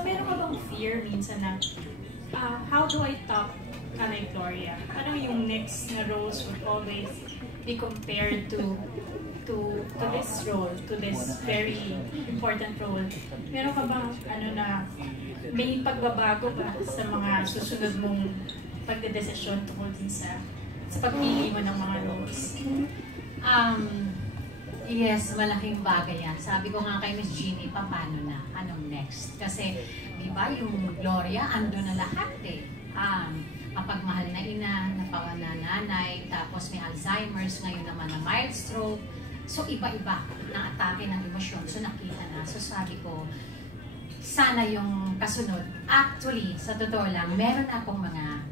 So, meron ka bang fear minsan na, how do I top Nanay Gloria? Ano yung next na roles would always be compared to this role, to this very important role? Meron ka bang may pagbabago ba sa mga susunod mong pagdedesisyon tungkol din sa pagpili mo ng mga roles? Yes, malaking bagay yan. Sabi ko nga kay Miss Jeannie, paano na? Anong next? Kasi, di ba, yung Gloria, ando na lahat eh. Mapagmahal na ina, nanay, tapos may Alzheimer's, ngayon naman na mild stroke. So, iba-iba ng atake ng emosyon. So, nakita na. So, sabi ko, sana yung kasunod. Actually, sa totoo lang, meron akong mga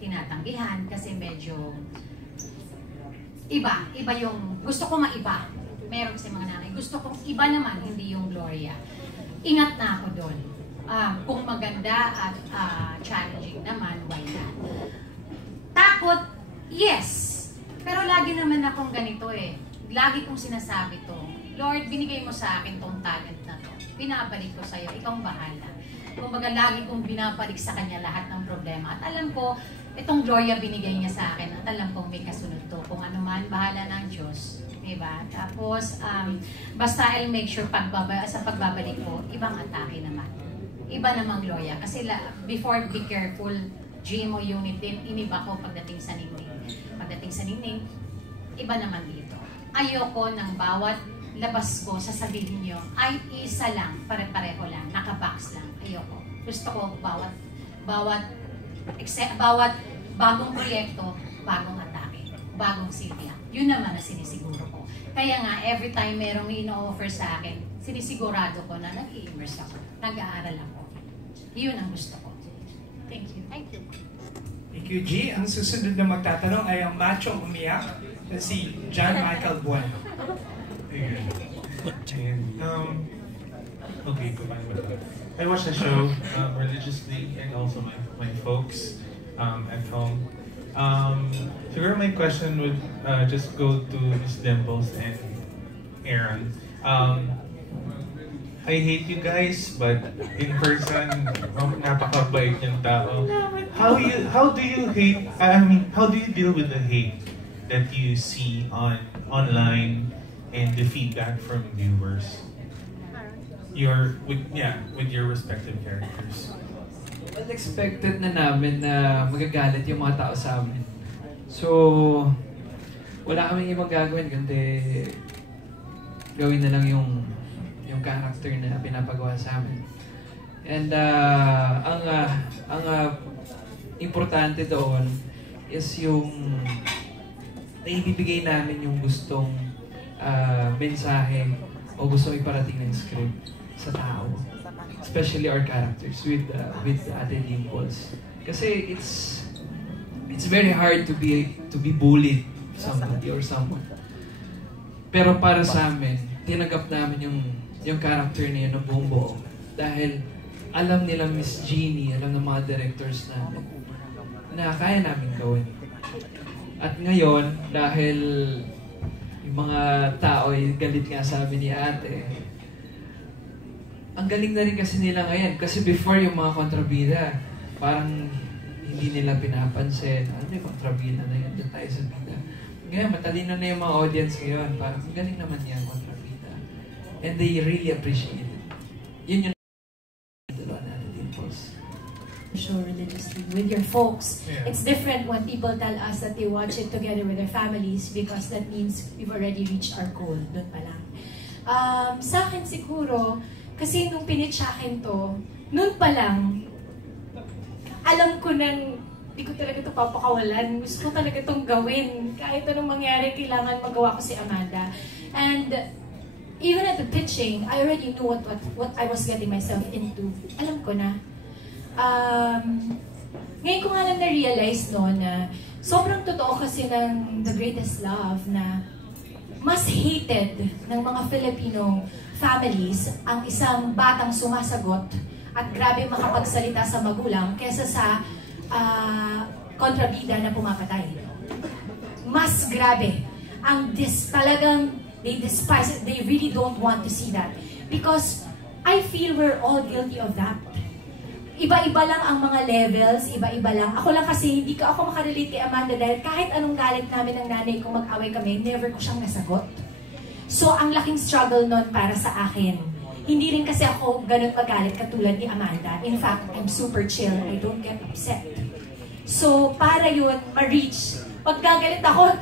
tinatanggihan kasi medyo iba yung gusto ko maiba. Meron kasi mga nanay. Gusto kong iba naman, hindi yung Gloria. Ingat na ako doon. Kung maganda at challenging naman, why not? Takot, yes. Pero lagi naman akong ganito eh. Lagi kong sinasabi to, Lord, binigay mo sa akin tong talent na to. Binabalik ko sa'yo, ikaw bahala. Kumbaga, lagi kong binabalik sa kanya lahat ng problema. At alam ko, itong Gloria binigay niya sa akin at alam kong may kasunod to. Kung ano man, bahala ng Diyos. Diba? Tapos, basta I'll make sure sa pagbabalik ko, ibang atake naman. Iba namang Gloria. Kasi before Be Careful, GMO unit din, iniba ko pagdating sa ningning. Pagdating sa ningning, iba naman dito. Ayoko ng bawat labas ko, sasabihin nyo, ay isa lang, pare-pareho lang, naka-box lang. Ayoko. Gusto ko bawat bagong proyekto, bagong atake, bagong Sylvia. Yun naman na sinisiguro ko. Kaya nga, every time merong ino-offer sa akin, sinisigurado ko na nag-i-immerse ako, nag-aaral ako. Yun ang gusto ko. Thank you. Thank you. Thank you, G. Ang susunod na magtatanong ay ang machong umiyak na si John Michael Bueno. Okay, I watch the show religiously and also my folks at home. Siguro my question would just go to Ms. Dimples and Aaron. I hate you guys, but in person, napakabait yung tao. How do you hate? I mean, how do you deal with the hate that you see online and the feedback from viewers? With your respective characters. Well, expected na namin na magagalit yung mga tao sa amin. So, wala kaming ibang gagawin kundi gawin na lang yung character na pinapagawa sa amin. And ang importante doon is yung naibibigay namin yung gustong mensahe o gustong iparating ng script sa tao. Especially our characters with Ate Dimples. Kasi it's very hard to be bullied somebody or someone. Pero para sa amin, tinanggap namin yung character na yun ng buong buo. Dahil alam nila Miss Jeannie, alam ng mga directors namin na kaya namin gawin. At ngayon, dahil yung mga tao ay galit nga sa amin ni Ate, ang galing na rin kasi nila ngayon. Kasi before yung mga kontrabida, parang hindi nila pinapansin. Ano yung kontrabida na yan? Doon tayo sa bida. Ngayon, matalino na yung mga audience ngayon. Parang galing naman yan, kontrabida. And they really appreciate it. Yun yung dalawa na Dimples. Show religiously with your folks. Yeah. It's different when people tell us that they watch it together with their families because that means we've already reached our goal. Doon pa lang. Sa akin siguro, kasi nung pinitch sa akin to, noon pa lang, alam ko nang hindi ko talaga ito papakawalan. Gusto ko talaga itong gawin. Kahit anong mangyari, kailangan magawa ko si Amanda. And even at the pitching, I already knew what I was getting myself into. Alam ko na. Ngayon ko nga lang na-realize no, na sobrang totoo kasi ng The Greatest Love na mas hated ng mga Filipino families ang isang batang sumasagot at grabe makapagsalita sa magulang kesa sa kontrabida na pumapatay. Mas grabe. Talagang they despise it. They really don't want to see that. Because I feel we're all guilty of that. iba-iba lang ang mga levels, iba-iba lang. Ako lang kasi, hindi ako makarelate kay Amanda dahil kahit anong galit namin ng nanay kung mag-away kami, never ko siyang nasagot. So, ang laking struggle nun para sa akin. Hindi rin kasi ako ganun magalit katulad ni Amanda. In fact, I'm super chill. I don't get upset. So, para yun, ma-reach. Pag gagalit ako,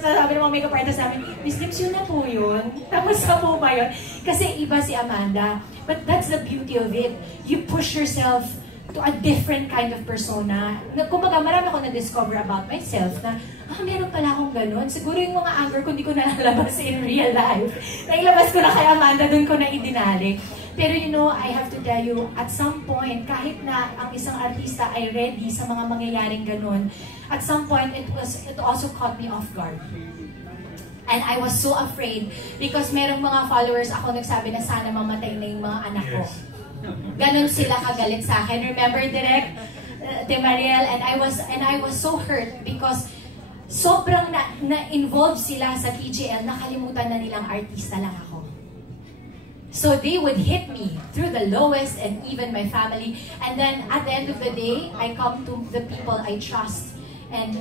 sabi ng mga makeup artist namin, Miss Lips, yun na po yun. Tapos na po ba yun? Kasi iba si Amanda. But that's the beauty of it. You push yourself to a different kind of persona. Kumbaga, marami ako na-discover about myself na, meron pala akong ganun. Siguro yung mga anger ko, hindi ko nalalabas in real life. Nailabas ko na kay Amanda, dun ko na idinali. Pero you know, I have to tell you, at some point, kahit na ang isang artista ay ready sa mga mangyayaring ganun, at some point, it also caught me off guard. And I was so afraid because merong mga followers ako nagsabi na sana mamatay na yung mga anak ko. Ganon sila kagalit sa akin. Remember, Direk, Mariel, and I was so hurt because sobrang na-involved sila sa TGL, nakalimutan na nilang artista lang ako. So they would hit me through the lowest and even my family. And then at the end of the day, I come to the people I trust. And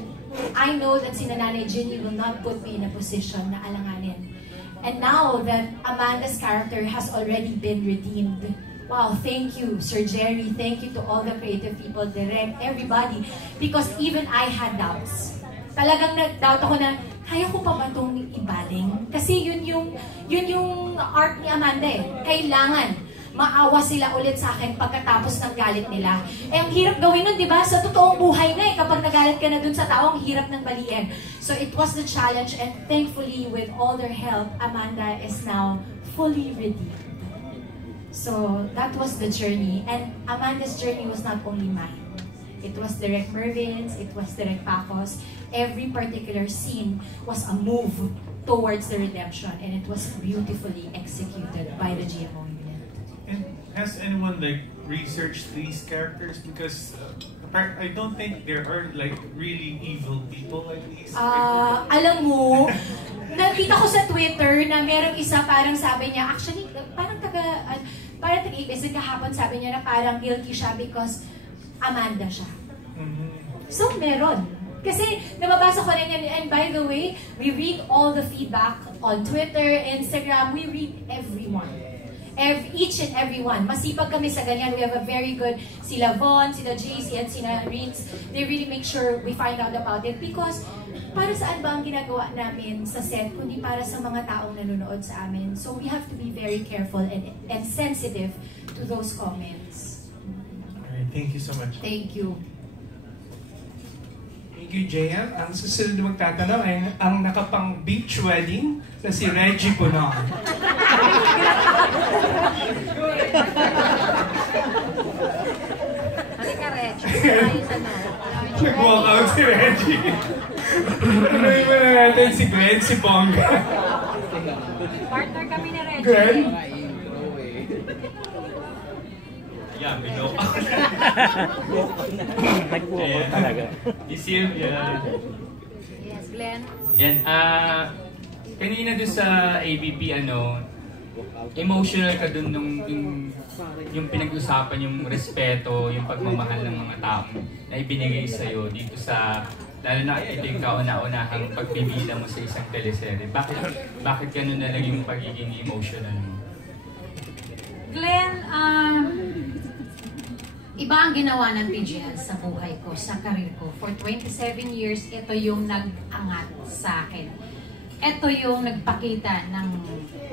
I know that si Nanay Ginny will not put me in a position na alanganin. And now that Amanda's character has already been redeemed, wow, thank you, Sir Jerry. Thank you to all the creative people, Direk, everybody. Because even I had doubts. Talagang nag-doubt ako na, kaya ko pa ba itong ibaling? Kasi yun yung art ni Amanda eh. Kailangan maawa sila ulit sa akin pagkatapos ng galit nila. Eh, ang hirap gawin nun, di ba? Sa totoong buhay na eh, kapag nagalit ka na dun sa tao, ang hirap ng baliin. So it was the challenge, and thankfully, with all their help, Amanda is now fully redeemed. So that was the journey. And Amanda's journey was not only mine. It was Direk Mervin's, it was Direk Pacos. Every particular scene was a move towards the redemption, and it was beautifully executed by the GMO unit. And has anyone like researched these characters? Because I don't think there are like really evil people like these. Alam mo, nakita ko sa Twitter na merong isa parang sabi niya, actually, parang taga-ibig, kahapon sabi niya na parang guilty siya because Amanda siya. So, meron. Kasi, nababasa ko rin yan. And by the way, we read all the feedback on Twitter, Instagram. We read everyone. Each and every one. Masipag kami sa ganyan. We have a very good, sila Von, sila JC, and sila Ritz. They really make sure we find out about it because para saan ba ang ginagawa namin sa set kundi para sa mga taong nanonood sa amin. So we have to be very careful and sensitive to those comments. Alright, thank you so much. Thank you. Thank you, JM. Ang susunod na magtatanong ay ang nakapang beach wedding na si Reggie Punog. Halika, Reggie. Nag-walk out si Reggie. Tuloy mo na natin si Glenn, si Bongga. Partner kami ni Reggie. Glenn? Yeah, binook ako. Nag-walk talaga. Si Sylvia. Yes, Glenn. Yan, kanina doon sa ABP, emotional ka doon nung yung pinag-usapan, yung respeto, yung pagmamahal ng mga tao na ibinigay sa'yo dito sa, lalo na ito yung kauna-unahang pagbibida mo sa isang teleserye. Bakit ganun na lang yung pagiging emotional mo? Glenn, iba ang ginawa ng TGL sa buhay ko, sa karir ko. For 27 years, ito yung nag-angat sa akin. Ito yung nagpakita ng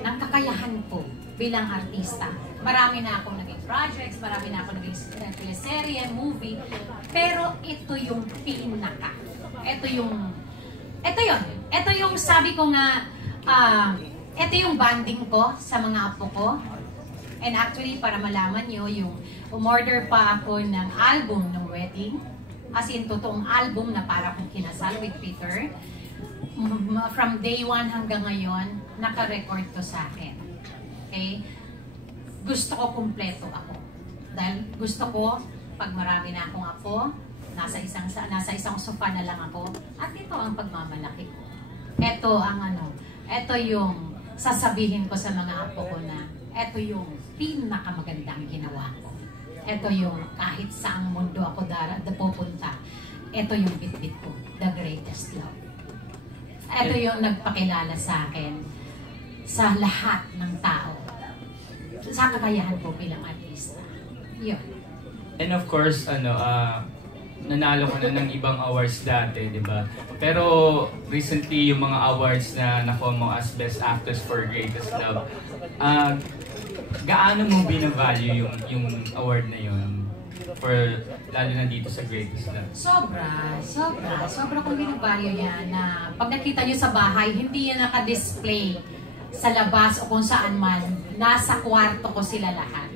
kakayahan ko bilang artista. Marami na akong naging projects, marami na akong naging teleserye, movie, pero ito yung pinaka. Ito yung sabi ko nga, ito yung banding ko sa mga apo ko. And actually, para malaman nyo, yung umorder pa ako ng album ng wedding. As in, totoong album na para kong kinasal with Peter. From day 1 hanggang ngayon, naka-record to sa akin. Okay? Gusto ko kumpleto ako. Dahil gusto ko, pag marami na akong apo, nasa isang sofa na lang ako, at ito ang pagmamalaki ko. Ito yung sasabihin ko sa mga apo ko na ito yung pinakamagandang ginawa ko. Ito yung kahit saang mundo ako pupunta, ito yung bitbit ko, the greatest love. Ito yung nagpakilala sa akin sa lahat ng tao, sa kakayahan ko bilang artista. Yun. And of course, nanalo ka na ng ibang awards dati, di ba? Pero recently, yung mga awards na nakuha mo as Best Actress for Greatest Love, gaano mo binavalue yung award na yun? For, lalo na dito sa Greatest Love? Sobra kong binavalue yan na pag nakita nyo sa bahay, hindi yan naka-display sa labas o kung saan man, nasa kwarto ko sila lahat.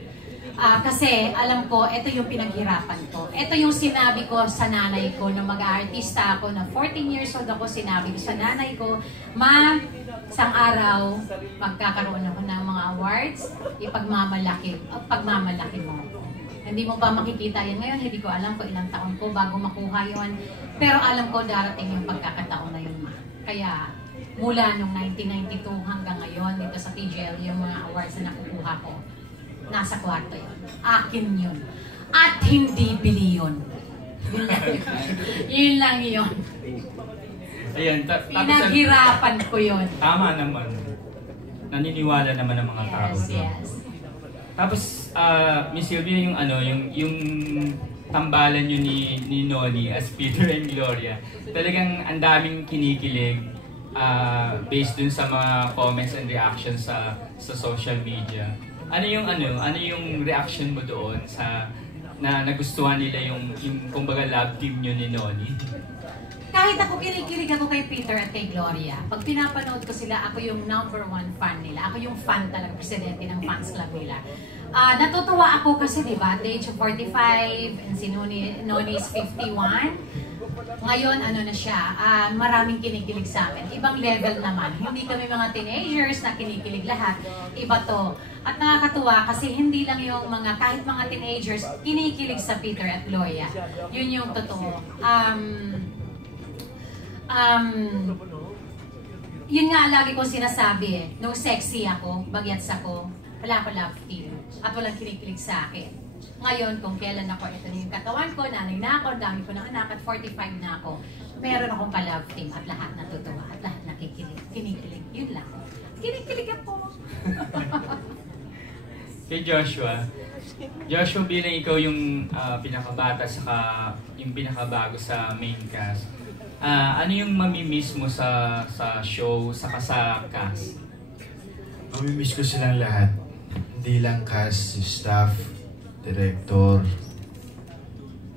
Kasi alam ko, ito yung pinaghirapan ko. Ito yung sinabi ko sa nanay ko nung mag-aartista ako na 14 years old ako, sinabi ko sa nanay ko, Ma, isang araw, magkakaroon ako ng mga awards, pagmamalaki mo ako. Hindi mo pa makikita yan ngayon, hindi ko alam kung ilang taon ko bago makuha yon. Pero alam ko darating yung pagkakataon na yun, Ma. Kaya mula nung 1992 hanggang ngayon, dito sa TGL, yung mga awards na nakukuha ko, nasa kwarto yun. Akin yun. At hindi bili yun. Yun lang yun. Ayan, pinaghirapan ko yun. Tama naman. Naniniwala naman ang mga tao. Yes. Tapos, Miss Sylvia, yung tambalan nyo ni Noni as Peter and Gloria, talagang ang daming kinikilig based dun sa mga comments and reactions sa social media. Ano yung reaction mo doon sa na nagustuhan nila yung kumbaga love team nyo ni Noni? Kahit ako, kinikilig ako kay Peter at kay Gloria. Pag pinapanood ko sila, ako yung #1 fan nila. Ako yung fan talaga, presidente ng fans club nila. Natutuwa ako kasi, di ba, at the age of 45, and si Noni is 51. Ngayon, na siya, maraming kinikilig sa amin. Ibang level naman. Hindi kami mga teenagers na kinikilig lahat. Iba to. At nakakatuwa kasi hindi lang yung kahit mga teenagers, kinikilig sa Peter at Gloria. Yun yung totoo. Yun nga lagi kong sinasabi nung sexy ako, bagyats ako, wala ako love team. At walang kinikilig sa akin. Ngayon, kung kailan ako, ito na yung katawan ko, nanay na ako, dami ko ng anak, at 45 na ako, meron akong ka-love team at lahat natutuwa at lahat kinikilig. Yun lang. Kinikilig ako. Kay Joshua bilang ikaw yung pinakabata saka yung pinakabago sa main cast, ano yung mamimiss mo sa show saka sa cast? Mamimiss ko silang lahat. Hindi lang cast, staff, director,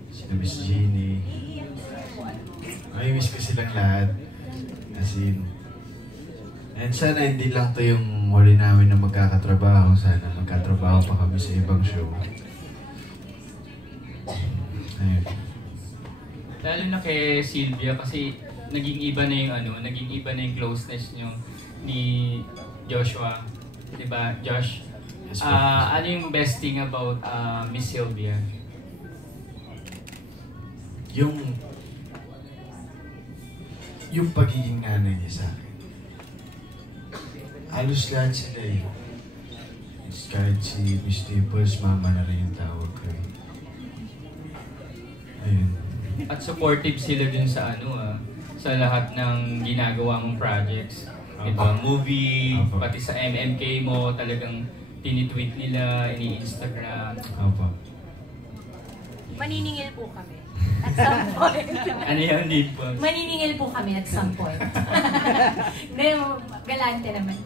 si Miss Jeannie. Mamimiss ko silang lahat. As in, and sana hindi lang to yung huli namin na magkakatrabaho. Sana magkatrabaho pa kami sa ibang show. Ayun. Lalo na kay Sylvia kasi naging iba na yung closeness nyo ni Joshua. Diba, Josh? Yes, ano yung best thing about Miss Sylvia? Yung pagiging nanay niya sa akin. Halos lahat sila eh. Kahit si Miss Dimples, mama na rin yung tawag ko eh. Ayun. At supportive sila dun sa sa lahat ng ginagawa mong projects. Diba? Movie, pati sa MMK mo, talagang tinitweet nila, ini-Instagram. Opo. Maniningil po kami at some point. Ano yung need po? Maniningil po kami at some point. Hindi, galante naman.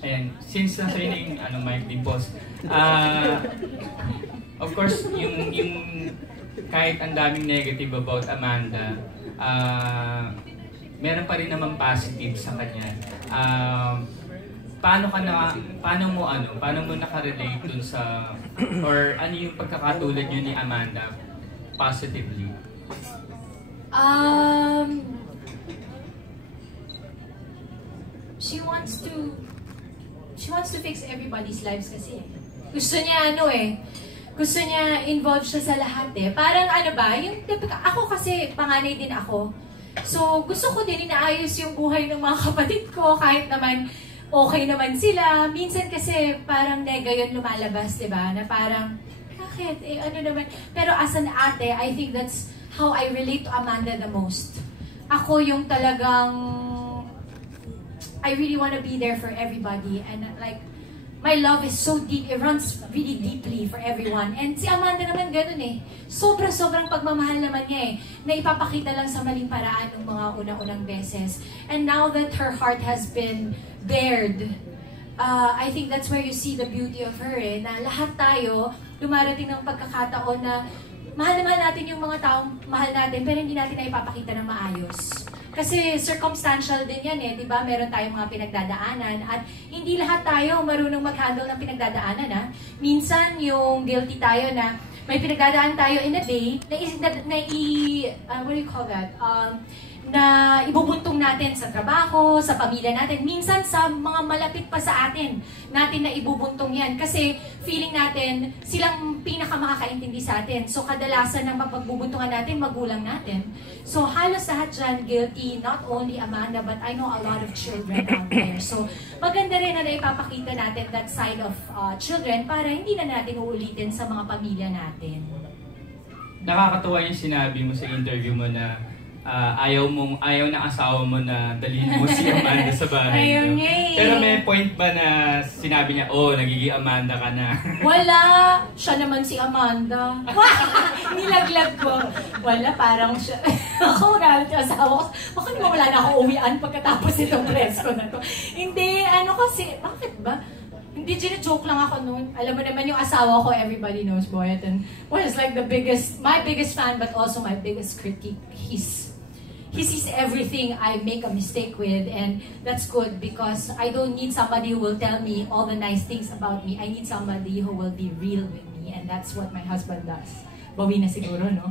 Ayan, since nasa yun yung Mike Dimples, of course, yung kahit ang daming negative about Amanda, meron pa rin naman positive sa kanya. Paano mo nakarelate dun sa, or ano yung pagkakatulad yun ni Amanda positively? She wants to fix everybody's lives kasi. Gusto niya gusto niya involved siya sa lahat eh. Parang ako kasi panganay din ako. So gusto ko din inaayos yung buhay ng mga kapatid ko kahit naman okay naman sila. Minsan kasi parang nega yun lumalabas, di ba? Na parang, bakit? Eh, ano naman. Pero as an ate, I think that's how I relate to Amanda the most. Ako yung talagang, I really want to be there for everybody. And like, my love is so deep, it runs really deeply for everyone. And si Amanda naman ganun eh. Sobrang pagmamahal naman niya eh, na ipapakita lang sa maling paraan ng mga unang-unang beses. And now that her heart has been bared, I think that's where you see the beauty of her eh, na lahat tayo, dumarating ng pagkakataon na mahal na mahal natin yung mga taong mahal natin, pero hindi natin na ipapakita ng maayos. Kasi circumstantial din yan eh, di ba? Meron tayong mga pinagdadaanan at hindi lahat tayo marunong mag-handle ng pinagdadaanan ha. Minsan yung guilty tayo na may pinagdadaan tayo in a day what do you call that? Na ibubuntong natin sa trabaho, sa pamilya natin, minsan sa mga malapit pa sa atin, natin na ibubuntong yan. Kasi feeling natin, silang pinakamakakaintindi sa atin. So kadalasan ng mapagbubuntungan natin, magulang natin. So halos lahat dyan guilty, not only Amanda, but I know a lot of children out there. So maganda rin na ipapakita natin that side of children para hindi na natin uulitin sa mga pamilya natin. Nakakatuwa yung sinabi mo sa interview mo na ayaw ng asawa mo na dalhin mo si Amanda sa bahay Ayaw niyo. niya eh. Pero may point ba na sinabi niya, oh, nagiging Amanda ka na? Wala! Siya naman si Amanda. Nilaglag ko. Wala, parang siya. Ako, galit yung asawa ko. Baka naman wala na ako uwian pagkatapos itong presko na to. Hindi, ano kasi, bakit ba? Hindi, joke lang ako noon. Alam mo naman yung asawa ko, everybody knows Boyet. Well, it's like my biggest fan, but also my biggest critique. He sees everything I make a mistake with, and that's good because I don't need somebody who will tell me all the nice things about me. I need somebody who will be real with me, and that's what my husband does. Bawi na siguro, no?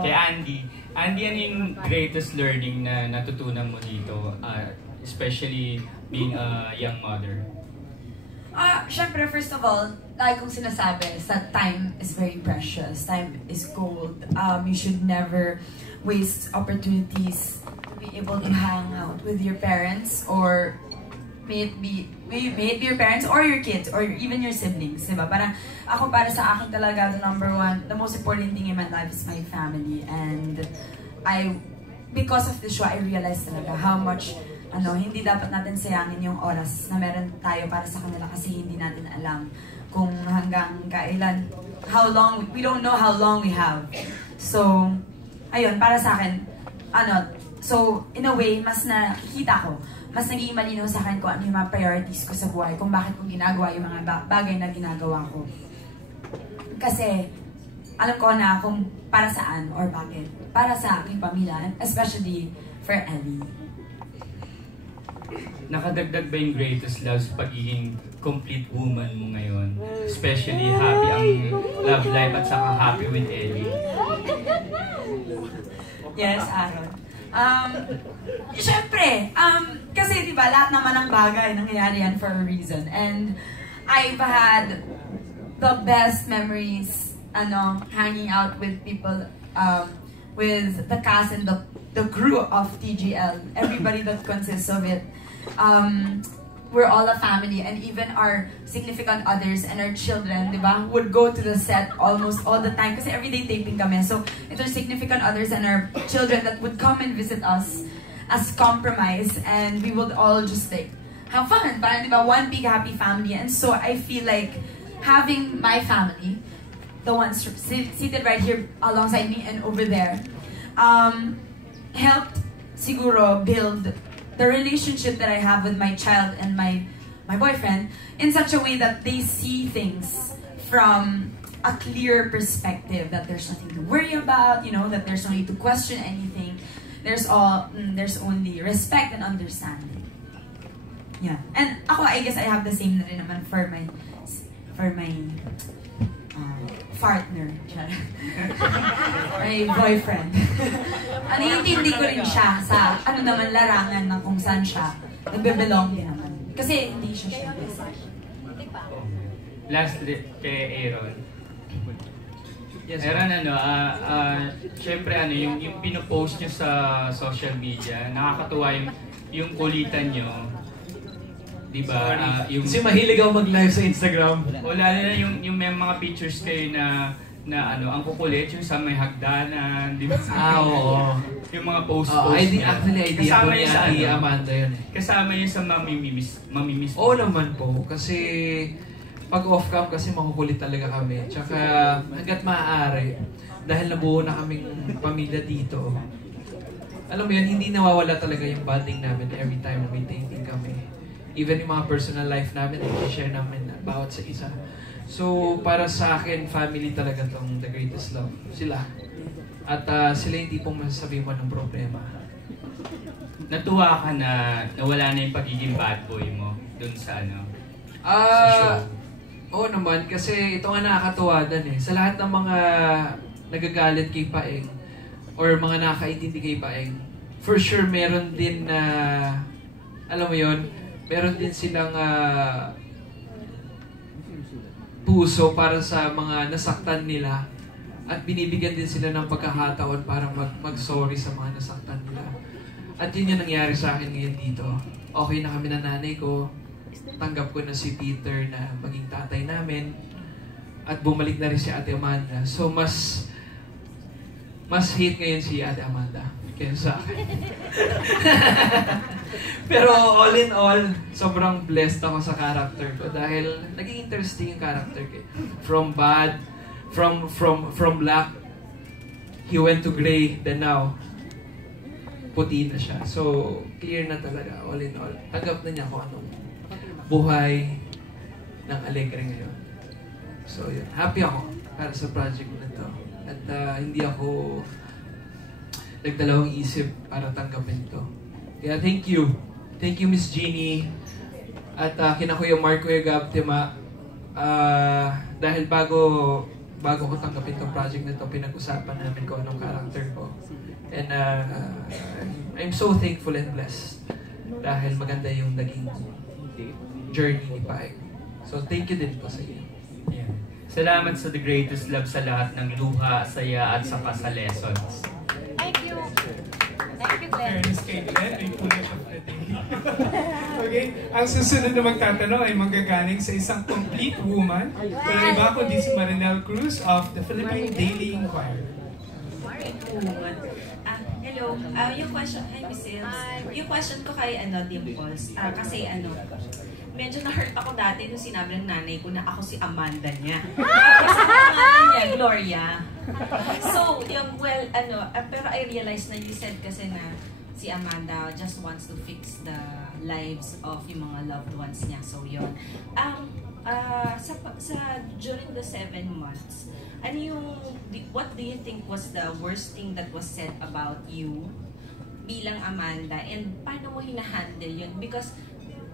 Kay Andy, ano yung greatest learning na natutunan mo dito, especially being a young mother? Syempre, first of all, like kung sinasabi, that time is very precious. Time is gold. You should never waste opportunities to be able to hang out with your parents, or may it be your parents or your kids or even your siblings, diba? Parang ako, para sa akin talaga, the most important thing in my life is my family. And because of this show, I realized talaga how much hindi dapat natin sayangin yung oras na meron tayo para sa kanila kasi hindi natin alam kung hanggang kailan, we don't know how long we have. So, ayun, para sa akin, so, in a way, mas nakikita ko, mas naging malinaw sa akin kung ano yung mga priorities ko sa buhay, kung bakit ko ginagawa yung mga bagay na ginagawa ko. Kasi, alam ko na kung para saan or bakit. Para sa aking pamilya, especially for Ellie. Nakadagdag ba yung greatest love sa pagiging complete woman mo ngayon? Especially happy ang love life at saka happy with Ellie. Yes, Aaron. Siyempre, kasi diba, lahat naman ng bagay nangyayari yan for a reason. And I've had the best memories, hanging out with people, with the cast and the crew of TGL, everybody that consists of it. We're all a family, and even our significant others and our children, diba, would go to the set almost all the time kasi everyday taping kami. So it's our significant others and our children that would come and visit us as compromise, and we would all just like have fun. Parang diba, one big happy family. And so I feel like having my family, the ones seated right here alongside me and over there, helped siguro build the relationship that I have with my child and my boyfriend in such a way that they see things from a clear perspective, that there's nothing to worry about, that there's no need to question anything. There's only respect and understanding. Yeah. And ako, I guess I have the same na rin naman for my partner, my boyfriend. Naiintindi ko rin siya sa larangan ng kung saan siya nagbe-belong din naman. Kasi hindi siya showbiz. Lastly, kay Aaron. Yes, Aaron, syempre yung pinopost nyo sa social media, nakakatuwa yung kulitan nyo. Di ba? Kasi mahilig ako mag-live sa Instagram. O lalo na yung may mga pictures kayo na ang kukulit, yung sa may hagdanan, di ba? Oo. Yung mga post-post niya. Actually, idea ko ni Ate Amanda yun eh. Kasama yun sa mamimiss. Oo naman po, kasi pag off-cam kasi makukulit talaga kami. Tsaka hanggat maaari, dahil nabuo na kaming pamilya dito, alam mo yun, hindi nawawala talaga yung bonding namin every time na may taping kami. Even yung mga personal life namin, i-share namin bawat sa isa. So, para sa akin, family talaga tong the greatest love. Sila. At sila hindi pong masasabi mo ng problema. Natuwa ka na nawala na yung pagiging bad boy mo dun sa sa show? Oo naman, kasi ito nga nakakatuwa din eh. Sa lahat ng mga nagagalit kay Paeng, or mga nakakaintindi kay Paeng, for sure meron din na, alam mo yon, meron din silang puso para sa mga nasaktan nila at binibigyan din sila ng pagkakataon para mag-sorry sa mga nasaktan nila. At yun yung nangyari sa akin ngayon dito. Okay na kami na nanay ko, tanggap ko na si Peter na maging tatay namin, at bumalik na rin si Ate Amanda. So mas hate ngayon si Ate Amanda kaysa sa akin. Pero all in all, sobrang blessed ako sa character ko dahil naging interesting yung character ko. From bad, from black, he went to gray, then now, puti na siya. So, clear na talaga, all in all. Tanggap na niya kung anong buhay ng Alegre ngayon. So, yun. Happy ako para sa project na to. At hindi ako nagdalawang isip para tanggapin to. Kaya thank you. Thank you, Miss Jeannie. At kina Kuya Mark, Kuya Gab, Tima. Dahil bago ko tanggapin tong project na to, pinag-usapan namin kung anong character ko. And I'm so thankful and blessed dahil maganda yung naging journey ni Paeng. So thank you din po sa iyo. Yeah. Salamat sa The Greatest Love sa lahat ng luha, saya at saka sa lessons. Thank you. Thank you, Glenn. Fairness kay Glenn, ay pulish of the day. Okay, ang susunod na magtatanong ay manggagaling sa isang complete woman. Pero iba kundi si Marinel Cruz of the Philippine Daily Inquirer. Hello, yung question, hi Miss Sils. Yung question ko kay Dimples, kasi medyo na-hurt ako dati nung sinabi ng nanay ko na ako si Amanda niya. Kasi ang pangalan niya, Gloria. So, pero I realized na you said kasi na si Amanda just wants to fix the lives of yung mga loved ones niya. So, yun. During the 7 months, what do you think was the worst thing that was said about you bilang Amanda? And paano mo hinahandle yun? Because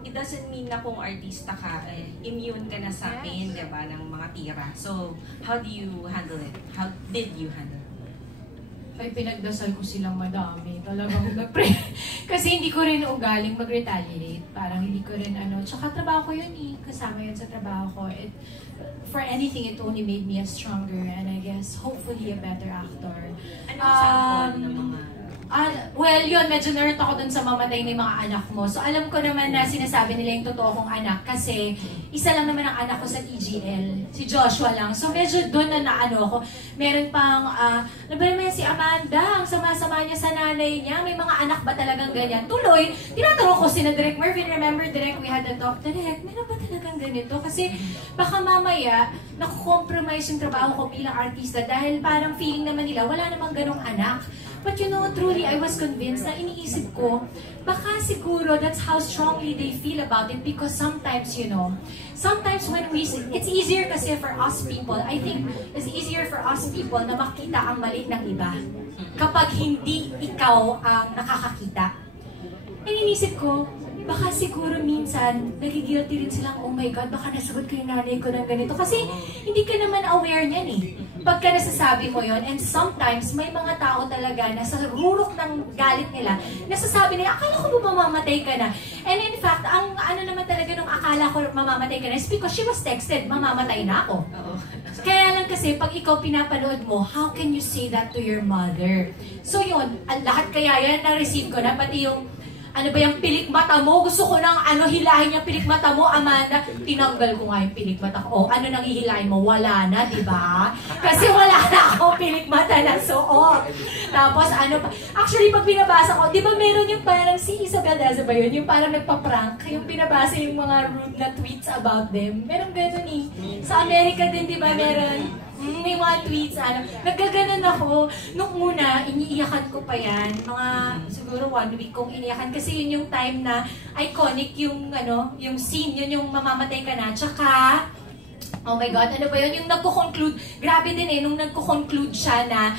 it doesn't mean na kung artista ka, immune ka na sa pain, diba, ng mga tira. So, how do you handle it? How did you handle it? Ay, pinagdasal ko silang madami. Talagang nag-pray. Kasi hindi ko rin ugaling mag-retaliate. Parang hindi ko rin Tsaka trabaho ko yun eh. Kasama yun sa trabaho ko. For anything, it only made me a stronger and I guess, hopefully, a better actor. Anong sample ng mga... Well, yun, medyo nerd ako dun sa mamatay ng mga anak mo. So, alam ko naman na sinasabi nila yung totoo kong anak kasi isa lang naman ang anak ko sa TGL. Si Joshua lang. So, medyo dun na ako. Meron pang, naman si Amanda, ang sama-sama niya sa nanay niya. May mga anak ba talagang ganyan? Tuloy, tinatanong ko si Direk Mervin. Remember, Direk, we had a talk. Direk, meron ba talagang ganito? Kasi baka mamaya, nakukompromise yung trabaho ko bilang artista dahil parang feeling naman nila, wala namang ganong anak. But truly, I was convinced na iniisip ko, baka siguro that's how strongly they feel about it because sometimes, sometimes when it's easier kasi for us people, I think it's easier for us people na makita ang mali ng iba kapag hindi ikaw ang nakakakita. Iniisip ko, baka siguro minsan, nagigilty rin silang, oh my God, baka nasagot ko yung nanay ko ng ganito. Kasi hindi ka naman aware niyan eh. Pagka nasasabi mo yon, and sometimes may mga tao talaga na sa rurok ng galit nila, nasasabi nila, akala ko mamamatay ka na. And in fact, ang naman talaga nung akala ko mamamatay ka na is because she was texted, mamamatay na ako. Kaya lang kasi, pag ikaw pinapanood mo, how can you say that to your mother? So yun, lahat kaya yan na-receive ko na, pati yung ano ba yung pilik mata mo? Gusto ko nang hilahin yung pilik mata mo, Amanda. Tinanggal ko nga yung pilik mata ko. Ano nang hihilahin mo? Wala na, di ba? Kasi wala na akong pilik mata na suot. Tapos actually pag binabasa ko, di ba meron yung parang si Isabel Daza ba yun? Yung parang nagpa-prank, yung binabasa yung mga rude na tweets about them. Meron ganun eh. Sa Amerika din, di ba meron? May mga tweets, naggaganan ako. Nung una, iniiyakan ko pa yan. Mga, siguro 1 week kong iniiyakan. Kasi yun yung time na iconic yung, yung scene, yun yung mamamatay ka na. Tsaka, oh my God, ano ba yun? Yung nagko-conclude, grabe din eh, nung nagko-conclude siya na,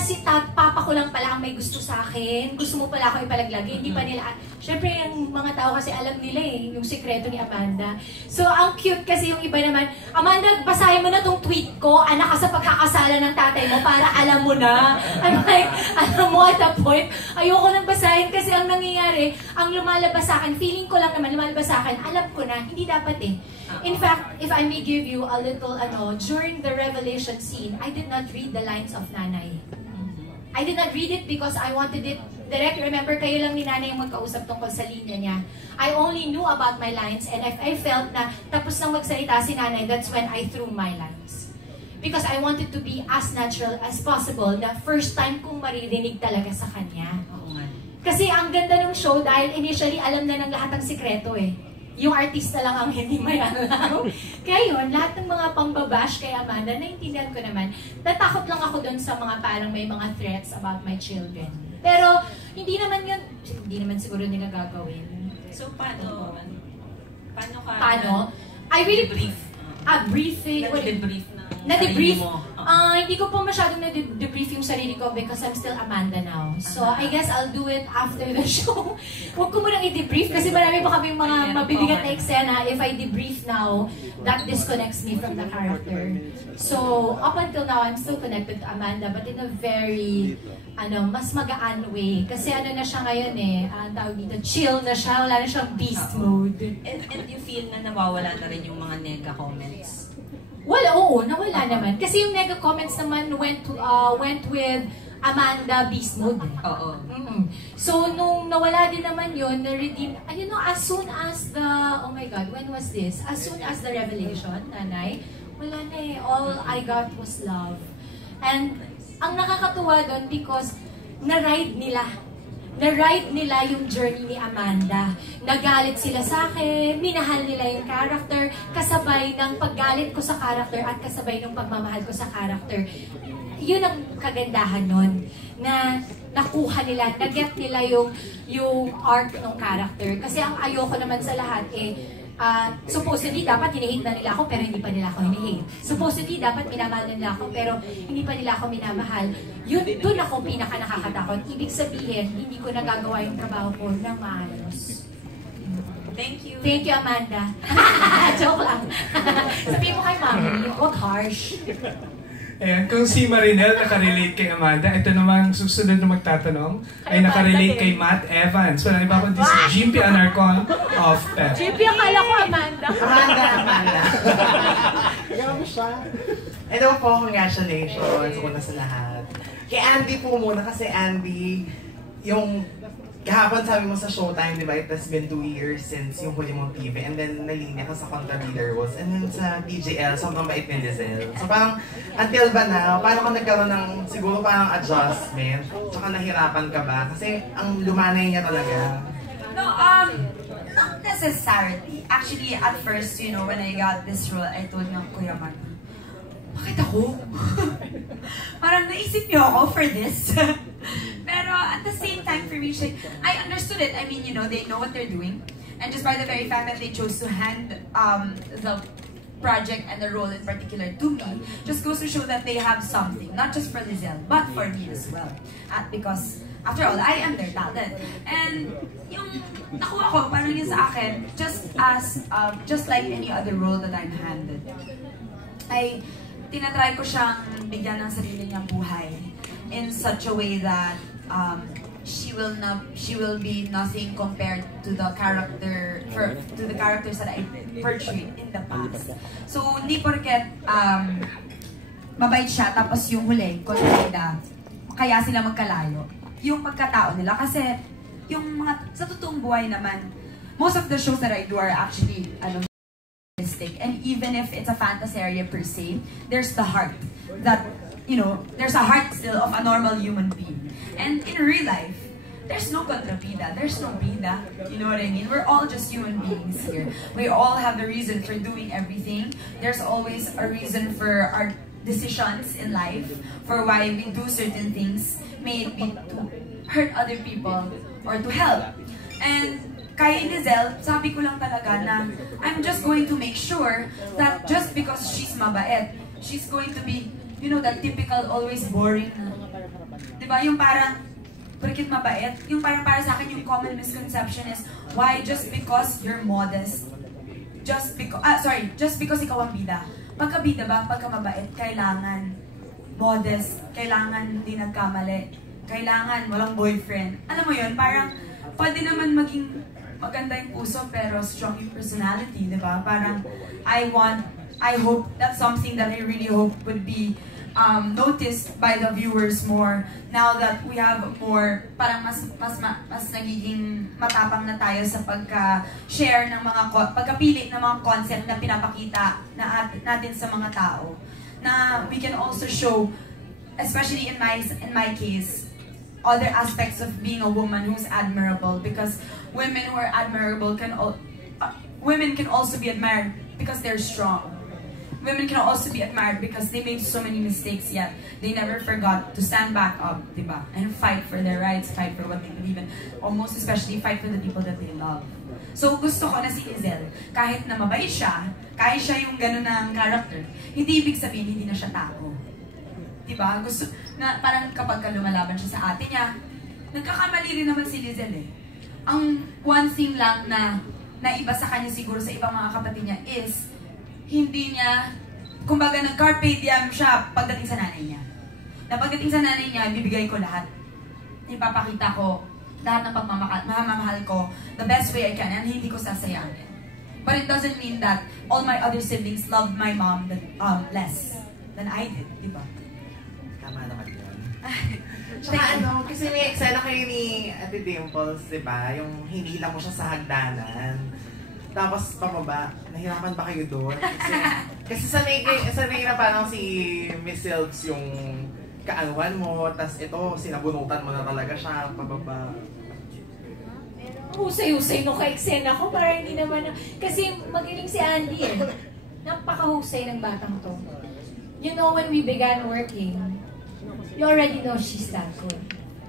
si papa ko lang pala ang may gusto sa akin. Gusto mo pala ako ipalaglagay. Hindi pa nila, syempre yung mga tao kasi alam nila eh, yung sikreto ni Amanda. So, ang cute kasi yung iba naman, Amanda, basahin mo na tong tweet ko, anak ka sa pagkakasala ng tatay mo para alam mo na. I'm like, alam mo at the point, ayoko nang basahin kasi ang nangyayari, ang lumalabas sa akin, feeling ko lang naman, lumalabas sa akin, alam ko na, hindi dapat eh. In fact, if I may give you a little, during the revelation scene, I did not read the lines of Nanay. I did not read it because I wanted it direct. Remember, kayo lang ni Nanay yung magkausap tungkol sa linya niya. I only knew about my lines, and if I felt na tapos nang magsalita si Nanay, that's when I threw my lines. Because I wanted to be as natural as possible, na first time kong maririnig talaga sa kanya. Kasi ang ganda ng show dahil initially alam na ng lahat ng sikreto eh. Yung artista lang ang hindi may alam. Kaya yun, lahat ng mga pambabash kay Amanda, naintindihan ko naman. Natakot lang ako dun sa mga parang may mga threats about my children. Pero, hindi naman yun, hindi naman siguro nila gagawin. So, paano ka? Paano? I really brief. Briefing. Na-debrief na-debrief. Hindi ko pa masyadong na-debrief yung sarili ko because I'm still Amanda now. So, I guess I'll do it after the show. Huwag ko munang i-debrief kasi marami pa kaming mga mabibigat na eksena. If I debrief now, that disconnects me from the character. So, up until now, I'm still connected to Amanda but in a very, mas magaan way. Kasi na siya ngayon eh, tawag dito, chill na siya, wala na siyang beast mode. And you feel na nawawala na rin yung mga nega comments? Oo, nawala naman. Kasi yung nega comments naman went with Amanda Beast Mode. Oo. So, nung nawala din naman yun, na-redeem, as soon as the, oh my God, when was this? As soon as the revelation, Nanay, wala na eh. All I got was love. And, ang nakakatuwa doon because na-ride nila yung journey ni Amanda. Nagalit sila sa akin, minahal nila yung character, kasabay ng paggalit ko sa character at kasabay ng pagmamahal ko sa character. Yun ang kagandahan nun, na nakuha nila, na-get nila yung arc ng character. Kasi ang ayoko naman sa lahat supposedly dapat hinihate na nila ako pero hindi pa nila ako hinihate. Supposedly dapat minamahal na nila ako pero hindi pa nila ako minamahal. Doon ako pinaka nakakatakot. Ibig sabihin, hindi ko nagagawa yung trabaho ko ng maayos. Thank you. Thank you, Amanda. Joke lang. Sabihin mo kay Mami, huwag harsh. Ayan, kung si Marinel nakarelate kay Amanda, ito namang susunod na magtatanong ay nakarelate kay Matt Evans. Walang iba kundi si Jimpy Anarcon of Pep. Jimpy, akala ko Amanda. Amanda. Grabe siya. Hello po, congratulations una sa lahat. Kay Andy po muna kasi Andy, yung kahapon sabi mo sa Showtime, di ba, it has been 2 years since yung huli mong TV and then nalinya ka sa Contra Leader Roles and then sa DJL, sobrang bait ni Lizelle. So parang, until ba now, paano ka nagkaroon ng siguro parang adjustment? Tsaka nahirapan ka ba? Kasi ang lumanay niya talaga. No, not necessarily. Actually, at first, when I got this role, I told niya, Kuya Matt, bakit ako? Parang naisip niyo ako for this. Pero at the same time, for me, I understood it. I mean, they know what they're doing. And just by the very fact that they chose to hand the project and the role in particular to me, just goes to show that they have something. Not just for Lizelle, but for me as well. Because, after all, I am their talent. And yung nakuha ko, parang yun sa akin, just like any other role that I'm handed. Tinatry ko siyang bigyan ng sarili niyang buhay in such a way that she will be nothing compared to the characters that I portrayed in the past. So hindi porket mabait siya tapos yung huli kontrabida kaya sila magkalayo. Yung pagkatao nila kasi yung mga, sa totoong buhay naman, most of the shows that I do are actually, realistic. And even if it's a fantasy area per se, there's the heart that, there's a heart still of a normal human being. And in real life, there's no kontrabida, there's no bida, you know what I mean? We're all just human beings here. We all have the reason for doing everything. There's always a reason for our decisions in life, for why we do certain things, may it be to hurt other people or to help. And kay Lizelle, sabi ko lang talaga na I'm just going to make sure that just because she's mabait, she's going to be, that typical always boring na. Diba? Yung parang, porkit mabait, yung parang para sa akin yung common misconception is, why just because you're modest, just because ikaw ang bida. Pagka bida ba, pagka mabait, kailangan modest, kailangan hindi nagkamali, kailangan walang boyfriend. Alam mo yun, parang pwede naman maging maganda yung puso pero strong yung personality, di ba? Parang I hope that's something that I really hope would be noticed by the viewers more now that we have more, parang mas nagiging matapang na tayo sa pagka-share ng mga, pagkapili ng mga concept na pinapakita natin sa mga tao. Na we can also show, especially in my case, other aspects of being a woman who's admirable, because women who are admirable women can also be admired because they're strong. Women can also be admired because they made so many mistakes yet they never forgot to stand back up, diba? And fight for their rights, fight for what they believe in, or most especially fight for the people that they love. So gusto ko na si Lizelle, kahit na mabait siya, kahit siya yung gano'n ng character, hindi ibig sabihin hindi na siya tao. Diba? Gusto na parang kapag lumalaban siya sa ate niya, nagkakamali rin naman si Lizelle eh. Ang one thing lang na iba sa kanya siguro sa ibang mga kapatid niya is hindi niya, kumbaga nag-carpe diem siya pagdating sa nanay niya. Na pagdating sa nanay niya, bibigay ko lahat. Ipapakita ko lahat ng pagmamahal ko the best way I can and hindi ko sasayangin. But it doesn't mean that all my other siblings loved my mom less than I did, di ba? Tama naman yun. Tsaka kasi may eksena kayo ni Ate Dimples, di ba? Yung hinila mo siya sa hagdanan. Tapos pababa, nahirapan ba kayo doon? Kasi sanay na parang si Miss Silves yung kaanuhan mo, tas ito, sinabunutan mo na talaga siya, pababa. Husay-husay nung ka-eksena ko, parang hindi naman, kasi magaling si Andy eh. Napakahusay ng batang to. You know, when we began working, you already know she's that good.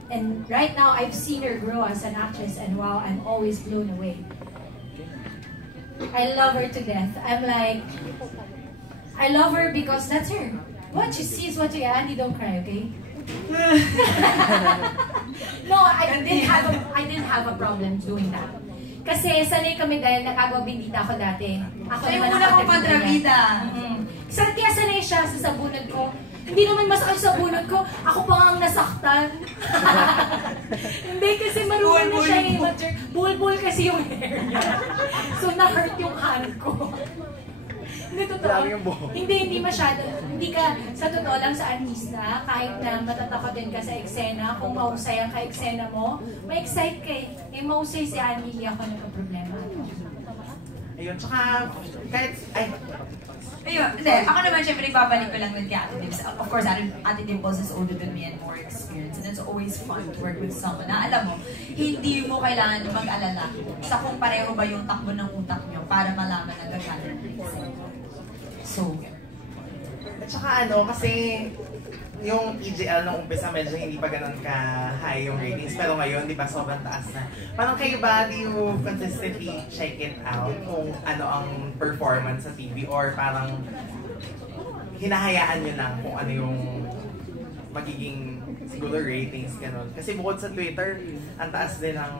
And right now, I've seen her grow as an actress, and wow, I'm always blown away. I love her to death. I'm like, I love her because that's her. What you see is what you get. Andy, don't cry, okay? No, I didn't have a problem doing that. Kasi sanay kami dahil nakagwabindita ako dati. Ako naman ang kontrabida. Kaya sanay siya sa sabunod ko. Hindi naman masakit sa bunod ko. Ako pa nga ang nasaktan. Hindi kasi marunong na siya eh. Bulbul kasi yung hair niya. So na-hurt yung hand ko. Hindi totoo. Hindi masyado. Hindi ka, sa totoo lang sa artista, kahit na matatakotin ka sa eksena, kung mahusay ang ka-eksena mo, ma-excite ka eh. Eh mahusay si Annie, hindi ako nagka-problema. Ayun, tsaka kahit, Ayun, hindi. Ako naman, syempre, babalik ko lang with Ate Dimples. Of course, Ate Dimples is older than me and more experienced. And it's always fun to work with someone na, alam mo, hindi mo kailangan mag-alala sa kung pareho ba yung takbo ng utak nyo para malaman na gagawin. So, at saka kasi yung TGL nung umpisa medyo hindi pa ganun ka-high yung ratings. Pero ngayon, di ba, sobrang taas na. Parang kayo ba, do you consistently check it out kung ano ang performance sa TV? Or parang hinahayaan nyo lang kung ano yung magiging siguro ratings, ganun. Kasi bukod sa Twitter, ang taas din ng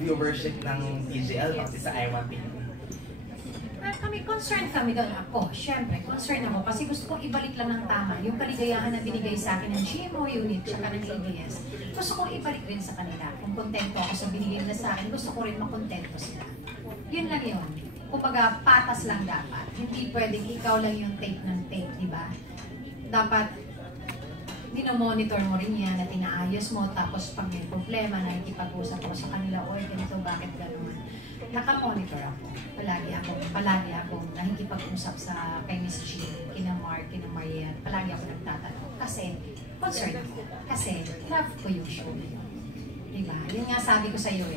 viewership ng TGL, pati sa iWantTV. Concerned kami doon. Ako, syempre, concerned ako kasi gusto kong ibalik lang ng tama yung kaligayahan na binigay sa akin ng GMO unit at ng ABS. Gusto kong ibalik rin sa kanila. Kung kontento ako sa binigay nila sa akin, gusto ko rin makontento sila. Yun lang yun. Kumbaga, patas lang dapat. Hindi pwedeng ikaw lang yung tape ng tape, di ba? Dapat, dinomonitor mo rin yan, at inaayos mo, tapos pag may problema, nakikipag-usap ako sa kanila, o ganito, bakit gano'n? Nakamonitor ako. Palagi akong nakikipag-usap sa kay Miss G, kina Mark, kina Mariette, palagi ako nagtatanong. Kasi, concerned ako. Kasi, love ko yung show na yun. Diba? Yun nga sabi ko sa iyo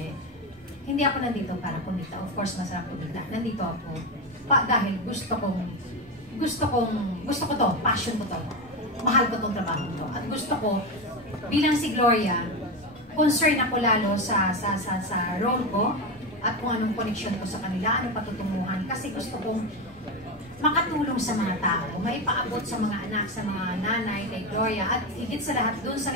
hindi ako nandito para kumita. Of course, masarap kumita. Nandito ako dahil gusto ko to, passion ko to. Mahal ko tong trabaho to. At gusto ko, bilang si Gloria, concern ako lalo sa role ko at kung anong connection ko sa kanila, anong patutunguhan. Kasi gusto kong makatulong sa mga tao, maipaabot sa mga anak, sa mga nanay, kay Gloria, at higit sa lahat doon sa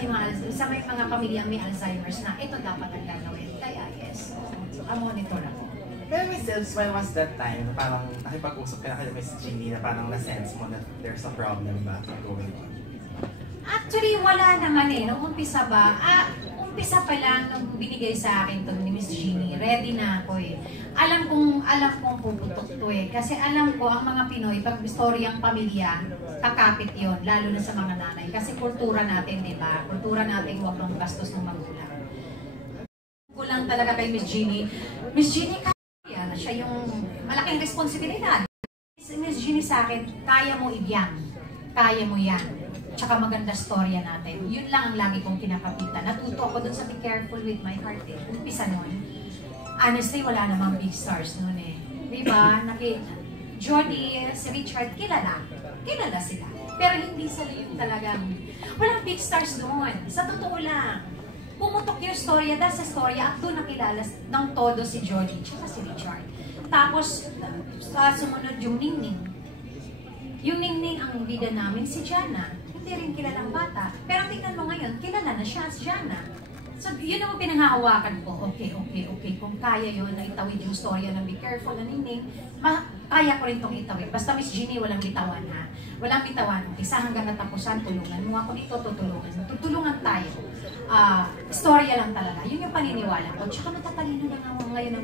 may mga pamilya may Alzheimer's na ito dapat ang gagawin. Kaya yes, monitor ako. Pero Miss Silves, when was that time na parang nakipag-usap ka na kay Miss Jeannie na parang na-sense mo na there's a problem ba going on? Actually, wala naman Nung umpisa umpisa pa lang nung binigay sa akin to ni Miss Jeannie, ready na ako Alam kong puputok to Kasi alam ko, ang mga Pinoy, pag istoryang pamilya, kakapit yon lalo na sa mga nanay. Kasi kultura natin, di ba? Kultura natin, huwag nang bastos ng magulang. Kulang talaga kay Miss Jeannie. Miss Jeannie, kaya na siya yung malaking responsibilidad. Miss Jeannie sa akin, kaya mo ibiyang. Kaya mo yan. Tsaka maganda storya natin. Yun lang ang lagi kong kinakapitan. Natuto ako dun sa Be Careful With My Heart Umpisa nun. Honestly, wala namang big stars nun Diba? Jody, si Richard, kilala. Kilala sila. Pero hindi sila yung talagang, walang big stars doon. Sa totoo lang. Pumutok yung storya dahil sa storya at doon nakilala ng todo si Jody tsaka si Richard. Tapos, sa sumunod yung Ningning. Yung Ningning ang bida namin si Jana. Hindi rin kilalang bata. Pero tingnan mo ngayon, kilala na siya si Jana. So, yun ang pinanghahawakan ko. Okay. Kung kaya yun na itawid yung storya ng Be Careful na Ningning, kaya ko rin itong itawid. Basta Miss Jeannie, walang bitawan ha. Walang bitawan. Isa hanggang natapusan, tulungan mo ako dito, tutulungan. Tutulungan tayo. Storya lang talaga. Yun yung paniniwala ko. Tsaka natatalino na ngayon ng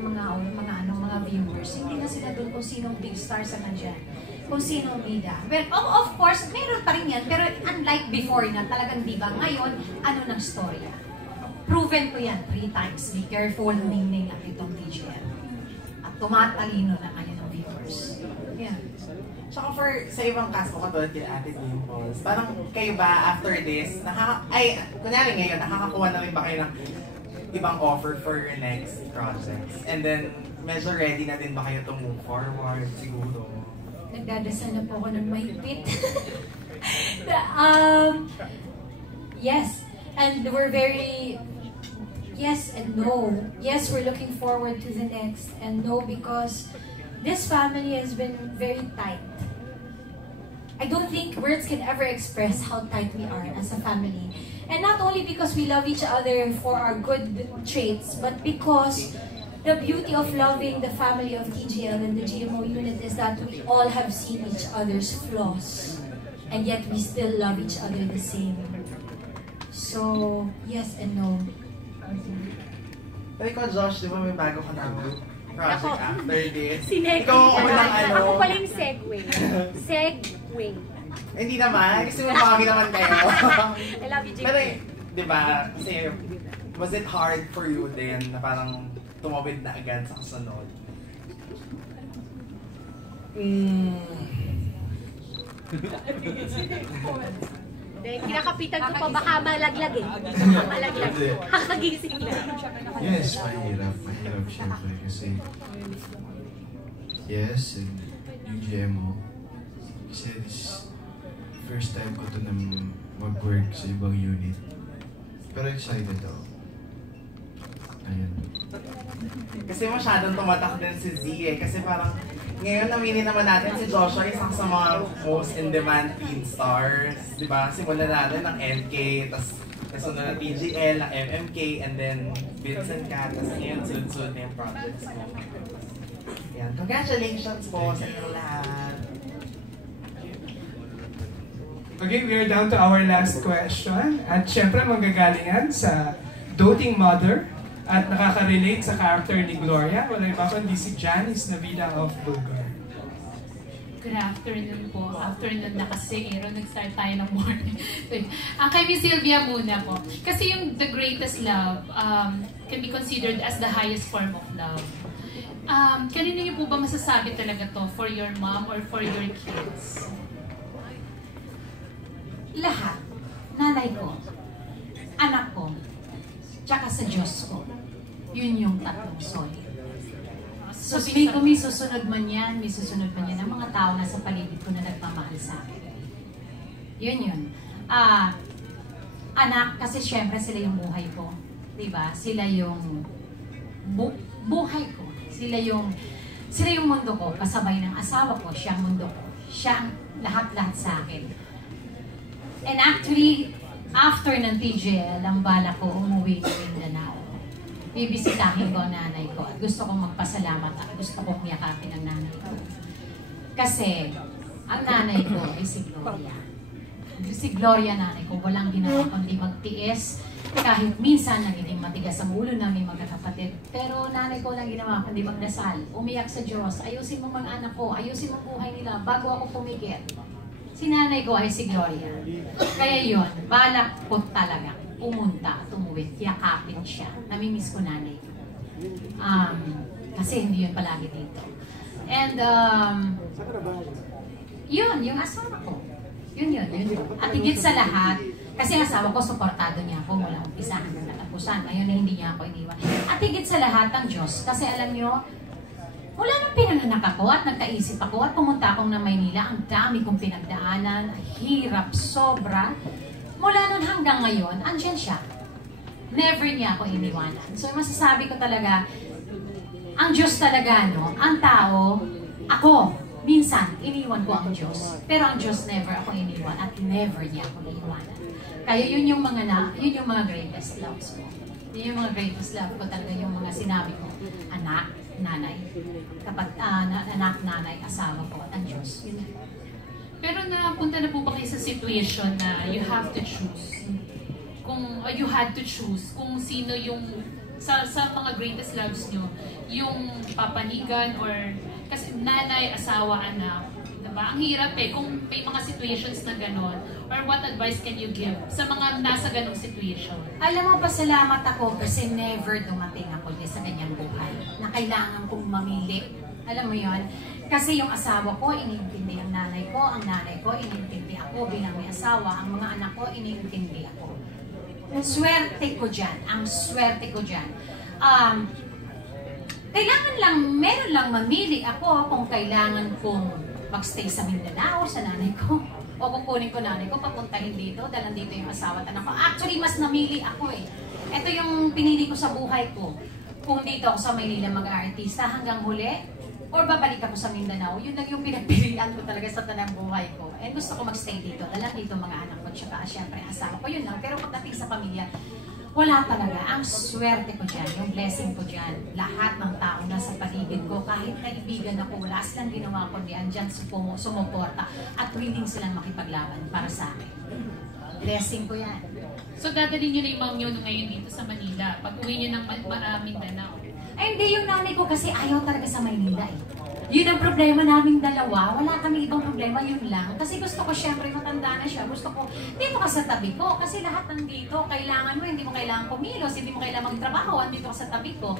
mga viewers. Hindi na sila doon kung sinong big stars sa nandyan. Kung sinong bida. Well, of course, meron pa rin yan. Pero unlike before na talagang diba, ngayon, ano ng storya? Proven ko yan 3 times. Be Careful, Ningning at itong TGL. At tumatalino na ngayon ng viewers. Yeah. Tsaka sa ibang cast ko katulad kay Ate Dimples, parang kayo ba after this, kunyari ngayon, nakakakuha na rin ba kayo ng ibang offer for your next projects? And then, medyo ready na din ba kayo to move forward siguro? Nagdadasal na po ako ng mahigpit. Yes. And we're very yes and no. Yes, we're looking forward to the next, and no, because this family has been very tight. I don't think words can ever express how tight we are as a family. And not only because we love each other for our good traits, but because the beauty of loving the family of TGL and the GMO unit is that we all have seen each other's flaws, and yet we still love each other the same. So, yes and no. Pero ikaw, Josh, di ba may bago ka na project after this? Ikaw ako pala yung segue. Segue. Hindi naman, kasi mabagi naman kayo. I love you, JP. Pero, di ba, kasi was it hard for you din na parang tumawid na agad sa kasunod? Kinakapitan ko pa, baka malaglag malaglag. Kakagising lang. Yes, mahirap syempre kasi yes, and yung GMO kasi this first time ko to na mag-work sa ibang unit, pero excited ako. Ayun. Kasi masyadong tumatak din si Z kasi parang ngayon aminin naman natin si Joshua isang sa mga most in-demand teen stars, di ba? Simulan natin ng NK, tapos nasunod ng TGL, ng MMK, and then Vincent ka, tapos ngayon sunod-sunod na yung projects mo. Yan. Congratulations po sa inyo lahat. Okay, we are down to our last question. At syempre, manggagalingan sa doting mother at nakaka-relate sa character ni Gloria. Wala iba kundi si Janice Navida of Bulgar. Good afternoon po. Afternoon na kasi, nag-start tayo ng morning. Kay Miss Sylvia muna po. Kasi yung the greatest love can be considered as the highest form of love. Kanino niyo po ba masasabi talaga to? For your mom or for your kids? Lahat. Nanay ko, anak ko, tsaka sa Diyos ko. Yun yung tatlong solid. So, kung may susunod man yan ang mga tao na sa paligid ko na nagmamahal sa akin. Yun. Anak, kasi syempre sila yung buhay ko. Diba? Sila yung buhay ko. Sila yung mundo ko. Kasabay ng asawa ko, siya ang mundo ko. Siya ang lahat-lahat sa akin. And actually, after ng TGL, ang bala ko umuwi ng Mindanao. Bibisitahin ko ang nanay ko at gusto kong magpasalamat at gusto kong yakapin ang nanay ko. Kasi, ang nanay ko ay si Gloria. Si Gloria, nanay ko, walang ginawa kundi magtiis. Kahit minsan nagiging matigas ang ulo namin magkakapatid. Pero nanay ko lang ginawa kundi magdasal. Umiyak sa Diyos, ayusin mo mga anak ko, ayusin mo buhay nila bago ako pumikit. Si nanay ko ay si Gloria. Kaya yun, balak ko talaga pumunta at umuwi, yakapin siya. Namimiss ko nanay ko. Kasi hindi yun palagi dito. And, yun, yung asawa ko. Yun. At higit sa lahat, kasi ang asawa ko, suportado niya ako mula umpisa hanggang katapusan. Ngayon na hindi niya ako iniwan. At higit sa lahat, ang Diyos. Kasi alam niyo, mula nung pinanganak ako at nagkaisip ako at pumunta akong na Maynila, ang dami kong pinagdaanan, hirap, sobra. Mula nun hanggang ngayon, andyan siya. Never niya ako iniwanan. So, masasabi ko talaga, ang Diyos talaga, no? Ang tao, ako, minsan, iniwan ko ang Diyos. Pero ang Diyos never ako iniwan at never niya ako iniwanan. Kaya yun yung mga greatest loves ko. Yun yung mga greatest love ko talaga, yung mga sinabi ko, anak, nanay, anak, nanay, asawa ko, at ang Diyos. Yun. Pero napunta na po ba kayo sa situation na you have to choose? You had to choose kung sino yung, sa mga greatest loves nyo, yung papanigan or, kasi nanay, asawa, anak, diba? Ang hirap kung may mga situations na gano'n. Or what advice can you give sa mga nasa ganong situation? Alam mo, pasalamat ako kasi never dumating ako sa ganyang buhay na kailangan kong mamili. Alam mo yon? Kasi yung asawa ko, iniintindi ang nanay ko iniintindi ako bilang may asawa, ang mga anak ko, iniintindi ako. Swerte ko dyan, ang swerte ko dyan. Kailangan lang, meron lang mamili ako kung kailangan kong magstay sa Mindanao, sa nanay ko. O kukunin ko nanay ko, papuntahin dito, dahil dito yung asawa at anak ko. Actually, mas namili ako Ito yung pinili ko sa buhay ko. Kung dito ako sa Maynila mag-aartista hanggang huli, or babalik ako sa Mindanao, yun lang yung pinagpilian ko talaga sa tanang buhay ko. And gusto ko magstay dito, dahil dito mga anak ko, tsaka syempre asawa ko, yun lang. Pero pagdating sa pamilya, wala talaga. Ang swerte ko dyan, yung blessing ko dyan, lahat ng tao na sa paligid ko, kahit kaibigan ako, wala silang ginawa ko, andyan sumuporta at willing silang makipaglaban para sa akin. Blessing ko yan. So dadalhin nyo na yung mom nyo ngayon dito sa Manila, pag uwi nyo ng Mindanao? Ay, hindi, yung nanay ko kasi ayaw talaga sa Maynila Yun ang problema naming dalawa. Wala kami ibang problema, yun lang. Kasi gusto ko, syempre, matanda na siya. Gusto ko, dito ka sa tabi ko. Kasi lahat nandito, kailangan mo, hindi mo kailangan kumilos, hindi mo kailangan magtrabaho, andito ka sa tabi ko.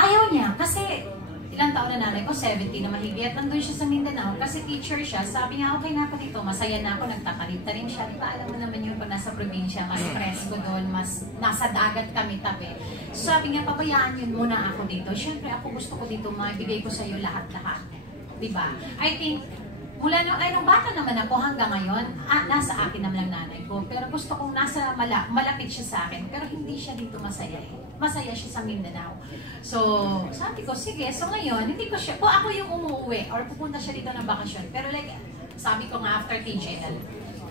Ayaw niya, kasi ilang taon na nanay ko, 70 na mahigit. Nandun siya sa Mindanao, kasi teacher siya. Sabi niya, okay na ako dito, masaya na ako, nagtakalita rin siya. Diba, alam mo naman yun, pag nasa probinsya, mas presko doon, mas nasa dagat kami tabi. So sabi niya, pabayaan yun muna ako dito. Siyempre, ako gusto ko dito, maibigay ko sa iyo lahat-lahat. Diba? I think, mula nung bata naman ako hanggang ngayon, nasa akin naman ang nanay ko. Pero gusto kong malapit siya sa akin. Pero hindi siya dito masaya Masaya siya sa Mindanao. So, sabi ko, sige. So ngayon, hindi ko siya, kung ako yung umuwi or pupunta siya dito ng bakasyon. Pero like, sabi ko nga after TGL,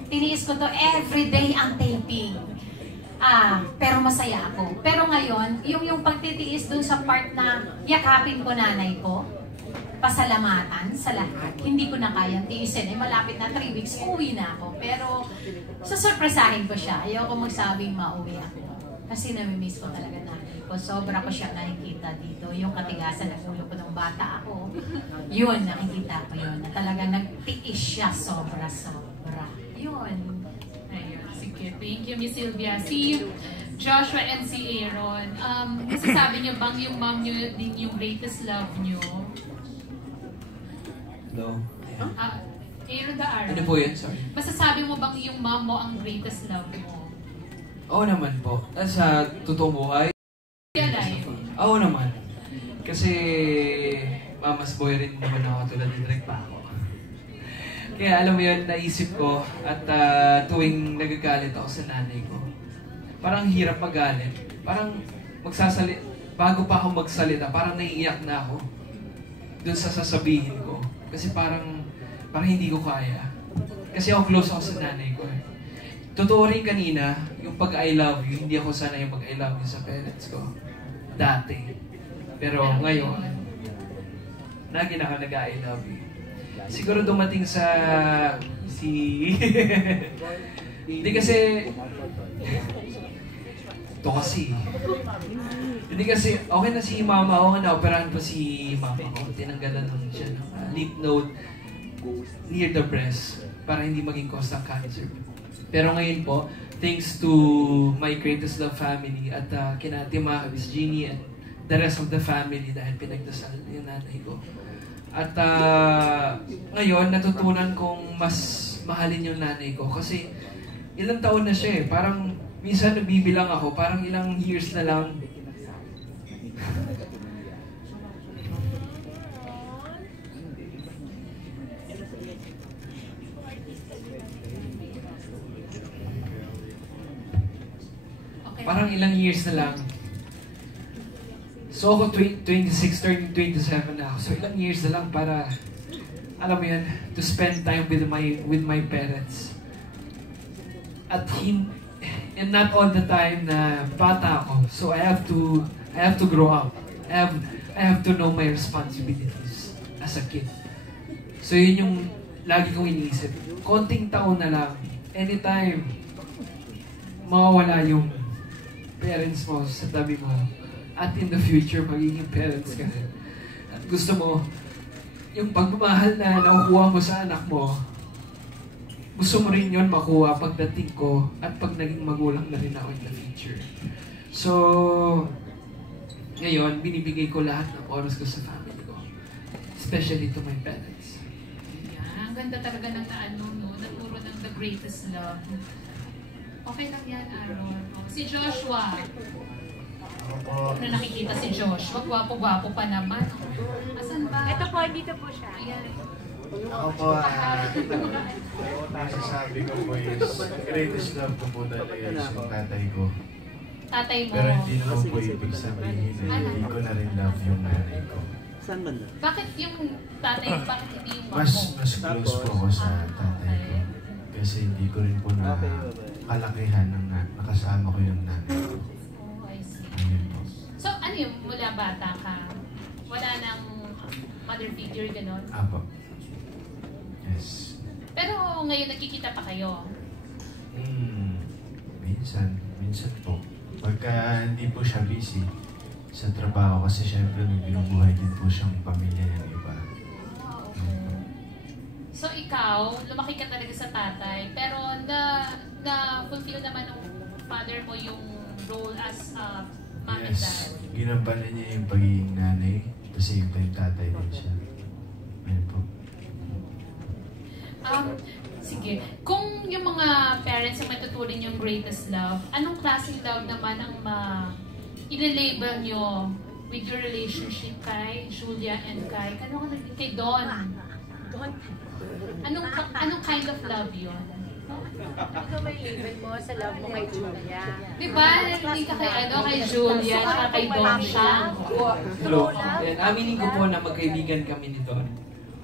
tiniis ko to everyday ang taping. Pero masaya ako. Pero ngayon, yung pagtitiis dun sa part na yakapin ko nanay ko, pasalamatan sa lahat, hindi ko na kayang tiisin. Malapit na 3 weeks, uwi na ako. Pero, susurpresahin ko siya. Ayoko magsabing mauwi ako. Kasi namimiss ko talaga nanay ko. ko, sobra ko siya nakikita dito. Yung katigasan ng ulo ko nung bata ako, yun, nakikita ko yun. Na talaga nagtiis siya sobra-sobra. Yun. Ayun, sige. Thank you, Miss Sylvia. Si Joshua and si Aaron, masasabi niyo bang yung mom niyo din yung greatest love niyo? No. Aaron the Aaron. Ano po yun? Sorry. Masasabi mo bang yung mom mo ang greatest love mo? Oo naman po. Sa totoong buhay? Oo naman. Kasi mama's boy rin naman ako tulad ni Drake pa ako. Kaya alam mo yun, naisip ko at tuwing nagagalit ako sa nanay ko, parang hirap magalit. Parang bago pa ako magsalita, parang naiiyak na ako dun sa sasabihin ko. Kasi parang hindi ko kaya. Kasi ako close ako sa nanay ko. Totoo rin kanina, yung pag I love you, hindi ako sanay mag I love you sa parents ko. Dati. Pero ngayon, lagi na ako nag-I love you. Siguro dumating sa hindi kasi hindi kasi okay na si mama ako, na-operahan pa si mama ko. Tinanggalan ng siya ng lymph node near the breast para hindi maging cause ng cancer. Pero ngayon po, thanks to my greatest love family at kina Ate Ma, Miss Jeannie, and the rest of the family dahil pinagdasal yung nanay ko. At ngayon, natutunan kong mas mahalin yung nanay ko kasi ilang taon na siya eh. Parang minsan nabibilang ako, parang ilang years na lang. Parang ilang years na lang. So ako 26, turning 27 na ako. So ilang years na lang para, alam mo yan, to spend time with my parents. At and not all the time na bata ako. So I have to grow up. I have to know my responsibilities as a kid. So yun yung lagi kong iniisip. Konting taon na lang, anytime mawawala yung parents mo sa tabi mo, at in the future, magiging parents ka rin. At gusto mo, yung pagmamahal na nakukuha mo sa anak mo, gusto mo rin yun makuha pagdating ko at pag naging magulang na rin ako in the future. So, ngayon, binibigay ko lahat ng oras ko sa family ko. Especially to my parents. Yeah, ang ganda talaga ng naturo ng the greatest love. Okay lang yan, Aaron. Si Joshua. Na nakikita si Joshua, gwapo-gwapo pa naman. Asan ba? Ito po, dito po siya. Ayan. Ako po, masasabi ko po is, greatest love ko po talaga is yung tatay ko. Tatay mo? Pero hindi naman po ibig sabihin na hindi ko na rin love yung nanay ko. Saan ba? Bakit yung tatay, bakit hindi yung mama mo? Mas close po ako sa tatay ko. Kasi hindi ko rin po na kalakihan ng nakasama ko yung nanay ko. So, ano yung mula bata ka? Wala nang mother figure, gano'n? Apo. Yes. Pero ngayon nagkikita pa kayo? Minsan po. Pagka hindi po siya busy sa trabaho kasi syempre may binubuhay din po siyang pamilya ng iba. So ikaw, lumaki ka talaga sa tatay, pero na-fulfill naman ng father mo yung role as mom and dad. Ginampanan niya yung pagiging nanay, kasi yung tatay din siya. Ayun po. Sige. Kung yung mga parents ang matuturin yung greatest love, anong klaseng love naman ang i-label nyo with your relationship kay Julia and kay Don? Anong kind of love yun? Ano may label mo sa love mo kay Julia? Diba? Hindi ka kay Julia, at kay Don siya. Hello. Aminin ko po na magkaibigan kami ni Don.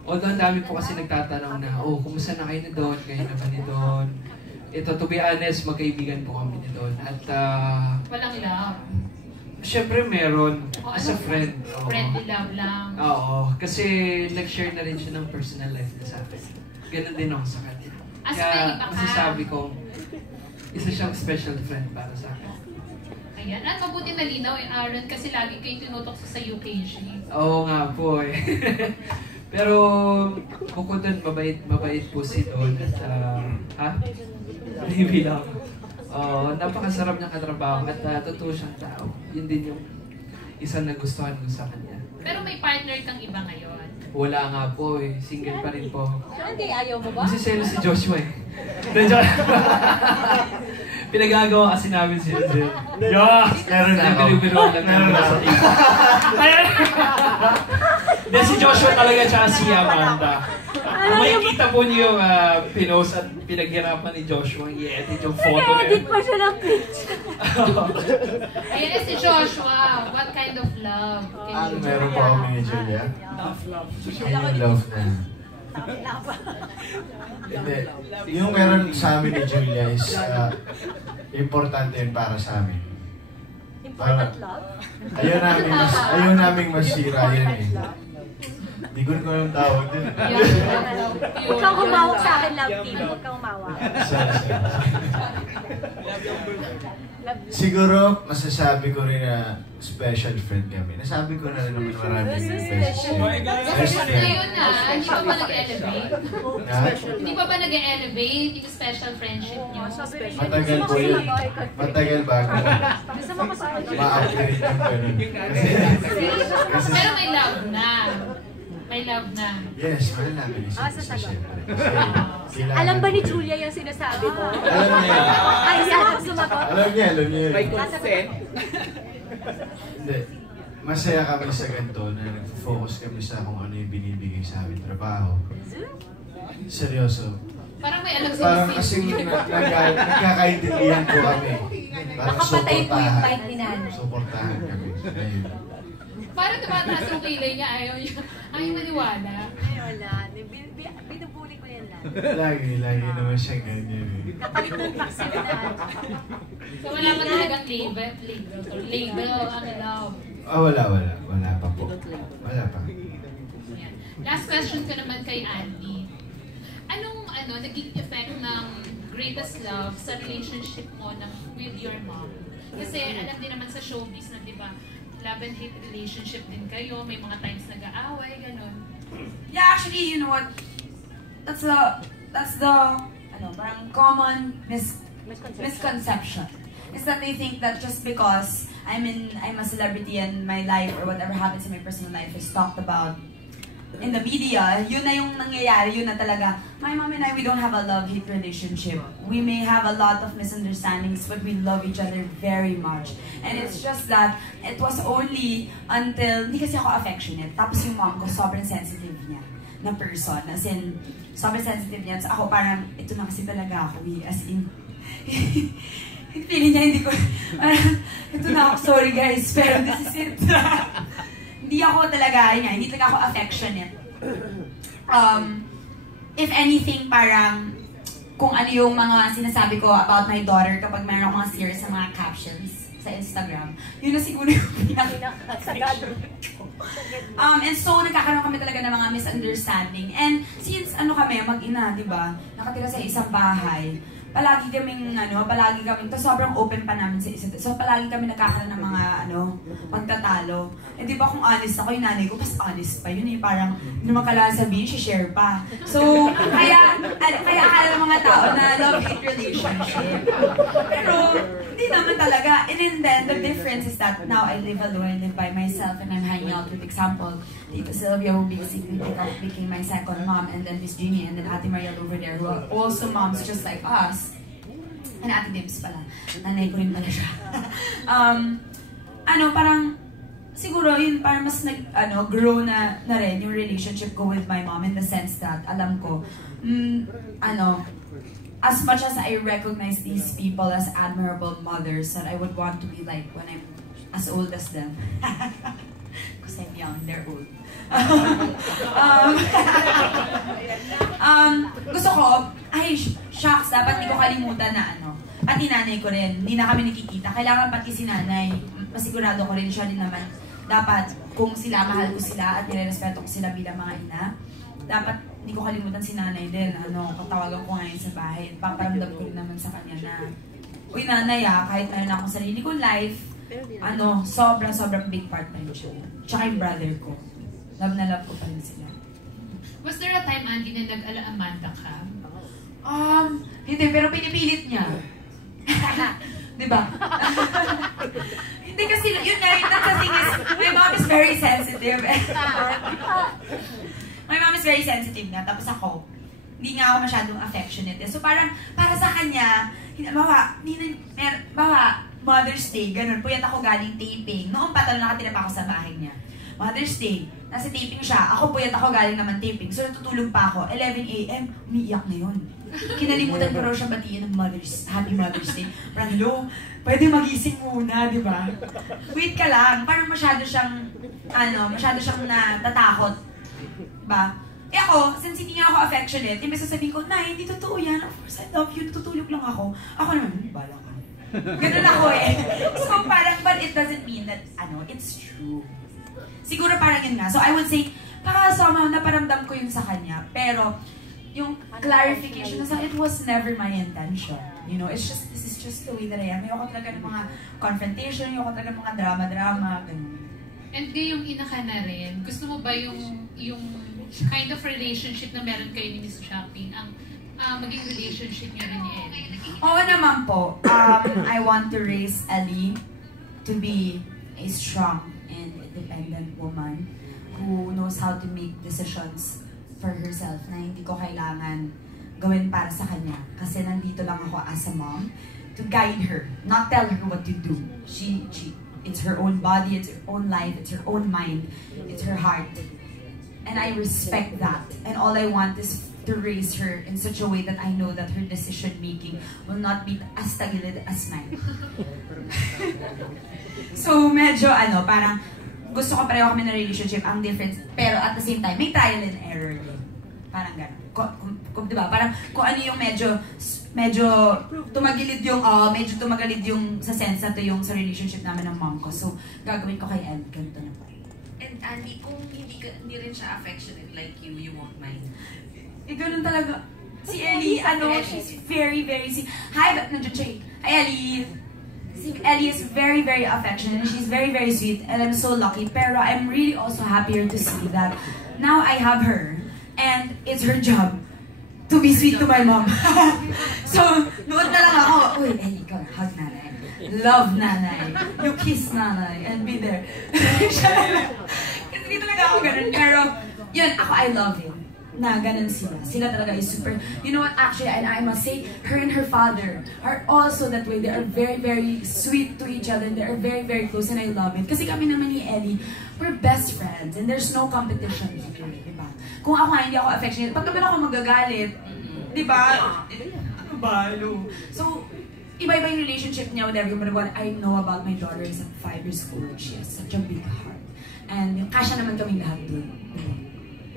Although ang dami po kasi nagtatanong na, kumusta na kayo ni Don? Kayo na ba ni Don? Ito, to be honest, magkaibigan po kami ni Don. At, walang love. Siyempre meron, as a friend. Friendly love lang. Oo, kasi nag-share na rin siya ng personal life niya sa akin. Ganon din ako sa kanya. Kaya masasabi ko, isa siyang special friend para sa akin. yan. At mabuti malinaw Aaron, kasi lagi kayo tinutok sa UKG. Oo nga po eh. Pero bukod dun, mabait po si Don. Maybe lang. Napakasarap niyang katrabaho at totoo siyang tao. Yun din yung isang nagustuhan ko sa kanya. Pero may partner kang iba ngayon? Wala nga po eh. Single pa rin po. Hindi, ayaw mo ba? Masiselo si Joshua eh. Pinagagawa kasi namin si Jose. Meron na ako. Binubiruan lang namin sa isa. Then si Joshua talaga tsaka si Amanda. Makikita po niyo yung pinost at pinaghirapan ni Joshua i-edit yung photo. Nag-edit pa siya ng picture. Ayan si Joshua. What kind of love? Meron po kami ni Julia. Yung love na. Hindi. Yung meron sa amin ni Julia is importante yun para sa amin. Important love? Ayaw namin masira yun eh. Hindi ko yung tawag din. Huwag kang humawak sa akin, love team. Huwag kang humawak. Siguro, masasabi ko rin na special friend kami. Nasabi ko na rin naman marami yung best friend. Ngayon na, hindi pa ba nag-elevate? Hindi pa ba nag-elevate yung special friendship niyo? Matagal po yun. Matagal bago. Ma-upgrade yung ganun. Pero may love na. May love na. Yes, malalaman niya siya. Alam ba ni Julia yung sinasabi mo? Alam niya. Ay, yan. Sumagot. Alam niya yun. May consent. Hindi. Masaya kami sa ganito na nag-focus kami sa kung ano yung binibigay sa amin trabaho. Seryoso. Parang may alam si Parang kasing nagkakaintindihan po kami. Parang suportahan kami. Ayun. Parang tumataas yung kilay niya, ayaw maniwala. Ay, wala. Binubuli ko yan lahat. Lagi naman siya ganyan. Kapalit ng vaccine na. So wala pa talagang label, ang love. Wala pa po. Wala pa. Last question ko naman kay Andy. Anong naging effect ng greatest love sa relationship mo with your mom? Kasi alam din naman sa showbiz na, di ba, love and hate relationship din kayo, may mga times nag-aaway, gano'n. Yeah, actually, you know what? That's the parang common misconception. Is that they think that just because I'm a celebrity and my life or whatever happens in my personal life is talked about in the media, yun na yung nangyayari, yun na talaga. My mom and I, we don't have a love-hate relationship. We may have a lot of misunderstandings, but we love each other very much. And it's just that, it was only until, hindi kasi ako affectionate, tapos yung mom ko, sobrang sensitive niya na person. As in, sobrang sensitive niya. So ako parang, ito na kasi talaga ako, as in, feeling niya, hindi ko, ito na ako, sorry guys, pero this is it. Hindi ako talaga, hindi talaga ako affectionate. If anything, parang kung ano yung mga sinasabi ko about my daughter kapag mayroon akong mga series sa mga captions sa Instagram, yun na siguro yung pinaka-affection. And so, nagkakaroon kami talaga ng mga misunderstanding. And since kami, mag-ina, di ba, nakatira sa isang bahay, palagi kaming, to sobrang open pa namin sa isa't. So, palagi kami nagkakaroon ng mga, pagtatalo. Eh, di ba kung honest ako, yung nanay ko, mas honest pa yun eh. Parang, hindi naman kailangan sabihin, share pa. So, kaya akala ng mga tao na love-hate relationship. Pero, hindi naman talaga. And then, the difference is that now I live alone, I live by myself, and I'm hanging out with, example, Tita Sylvia, who basically became my second mom, and then Miss Jeannie, and then Ate Mariel over there, who are also moms just like us. And Ate Dibs pala. Nanay ko rin pala siya. Parang, siguro yun, parang mas grow na rin yung relationship ko with my mom in the sense that, alam ko, as much as I recognize these people as admirable mothers that I would want to be like when I'm as old as them. Because I'm young, they're old. Gusto ko, shucks, dapat hindi ko kalimutan na pati nanay ko rin, hindi na kami nakikita. Kailangan pati si nanay, masigurado ko rin siya din naman. Dapat, kung sila, mahal ko sila at nire-respeto ko sila bilang mga ina, dapat hindi ko kalimutan si nanay din. Katawagan ko ngayon sa bahay. Paparamdam ko rin naman sa kanya na, uy nanay kahit mayroon akong sarili kong life, sobrang big part pa rin siya. Tsaka yung brother ko. Love na love ko pa rin sila. Was there a time, Andy, na nag-ala Amanda ka? Hindi, pero pinipilit niya. Diba? Hindi kasi, yun na rin, that's the thing is, my mom is very sensitive. My mom is very sensitive na, tapos ako, hindi nga ako masyadong affectionate. So parang, para sa kanya, Mother's Day, ganun, puyat ako galing taping. Noong patalo nakatira pa ako sa bahay niya. Mother's Day, nasa taping siya, ako puyat ako galing naman taping. So natutulog pa ako, 11 a.m., umiiyak na yun. Kinalimutan ko raw siya batiin ng Happy Mother's Day. Parang, hello, pwede magising muna, di ba? Wait ka lang, parang masyado siyang natatakot. Ba? Eh ako, since hindi nga ako affectionate, imbes sasabihin ko, Nay, hindi totoo yan. Of course, I love you. Tutulog lang ako. Ako naman, bala ka. Ganun ako eh. So parang, but it doesn't mean that, it's true. Siguro parang yun nga. So I would say, somehow naparamdam ko yun sa kanya. Pero, yung clarification na it was never my intention. You know, this is just the way that I am. Ayoko talaga ng mga confrontation, ayoko talaga ng mga drama-drama, ganun. And yung ina ka na rin, gusto mo ba yung kind of relationship na meron kayo ni Miss Shopping, ang maging relationship niyo rin ni Ellie? Oo naman po. I want to raise Ellie to be a strong and independent woman who knows how to make decisions for herself na hindi ko kailangan gawin para sa kanya. Kasi nandito lang ako as a mom to guide her, not tell her what to do. It's her own body, it's her own life, it's her own mind, it's her heart. And I respect that. And all I want is to raise her in such a way that I know that her decision making will not be as tagilid as mine. So medyo parang gusto ko pareho kami na relationship, ang difference, pero at the same time, may trial and error din. Parang gano'n. Diba? Parang kung ano yung medyo tumagilid yung sa sense na to yung sa relationship namin ng mom ko. So, gagawin ko kay Ellie, ganito na pa. And Andy, kung hindi rin siya affectionate like you won't mind. Ganun talaga. Si Ellie, she's very, very, hi, Ellie! Ellie is very, very affectionate and she's very, very sweet and I'm so lucky. Pero I'm really also happier to see that now I have her and it's her job to be sweet to my mom. So, noon na lang ako, uy, Ellie, go, hug nanay. Love nanay. You kiss nanay and be there. Kasi hindi talaga ako ganun. Pero, yun, I love it. Na ganun sila. Sila talaga is super. You know what, actually, and I must say, her and her father are also that way. They are very, very sweet to each other. And they are very, very close and I love it. Kasi kami naman ni Ellie, we're best friends and there's no competition here, diba? Kung ako hindi ako affectionate, pag naman ako magagalit, diba? Ano ba? So, iba-iba yung relationship niya with everyone. What I know about my daughter is at 5 years old, she has such a big heart. And yung kasya naman kaming lahat doon.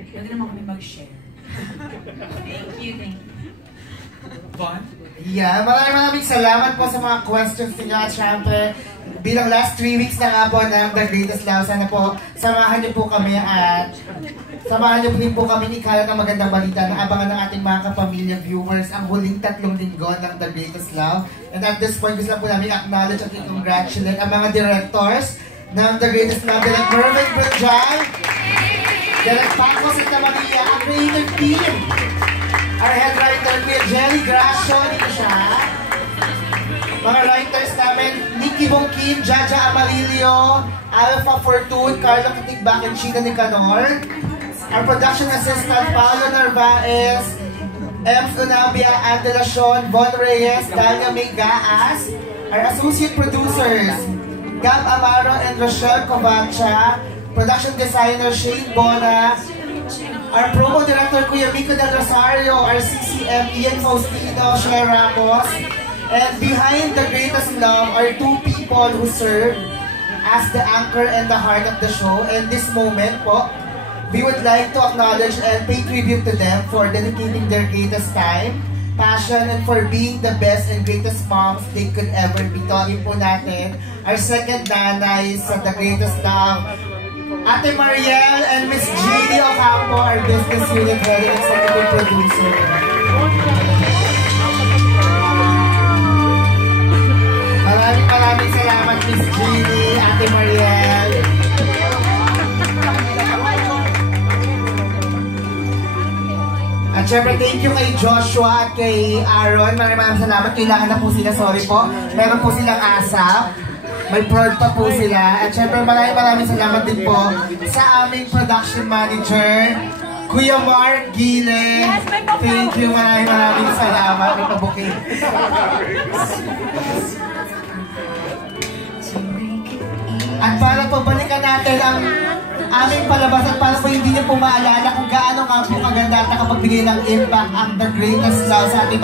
Pwede naman kami mag-share. Thank you. Bon? Yeah, maraming salamat po sa mga questions niyo at syempre, bilang last 3 weeks na nga po ng The Greatest Love, sana po samahan niyo po kami at samahan niyo din po kami ni Kyle ng magandang balita na abangan ng ating mga kapamilya viewers ang huling 3 linggo ng The Greatest Love. And at this point, gusto po namin acknowledge at congratulate ang mga directors ng The Greatest Love, Direk Mervin Brunjay, Direk Paco Santa Maria, ang creative team, our head writer, Kuya Jelly Gracio, dito siya. Mga writers namin, Nikki Bongkin, Jaja Amarillo, Alpha Fortune, Carlo Katigbak, and China Nicanor. Our production assistant, Paolo Narvaez, Ems Unabia, Adelacion, Von Reyes, Dania May Gaas. Our associate producers, Gab Amaro and Rochelle Covacha. Production designer, Shane Bona. Our promo director, Kuya Mico Del Rosario. Our CCM, Ian Faustino, Cher Ramos. And behind The Greatest Love are 2 people who serve as the anchor and the heart of the show. And this moment po, we would like to acknowledge and pay tribute to them for dedicating their greatest time, passion, and for being the best and greatest moms they could ever be. Tawagin po natin our second nanay sa The Greatest Love, Ate Mariel and Miss J.D. Ocampo, our business unit head and executive producer. Maraming maraming salamat, Miss Jeannie, Ate Mariel. At syempre, thank you kay Joshua at kay Aaron. Maraming salamat. Kailangan na po sila, sorry po. Meron po silang ASAP. May prod pa po sila. At syempre, maraming salamat din po sa aming production manager, Kuya Mark Gile. Thank you, maraming salamat. May pabuking. At para po balikan natin ang aming palabas at para po hindi niyo po maalala kung gaano nga po kaganda at nakapagbigay ng impact ang The Greatest Love sa ating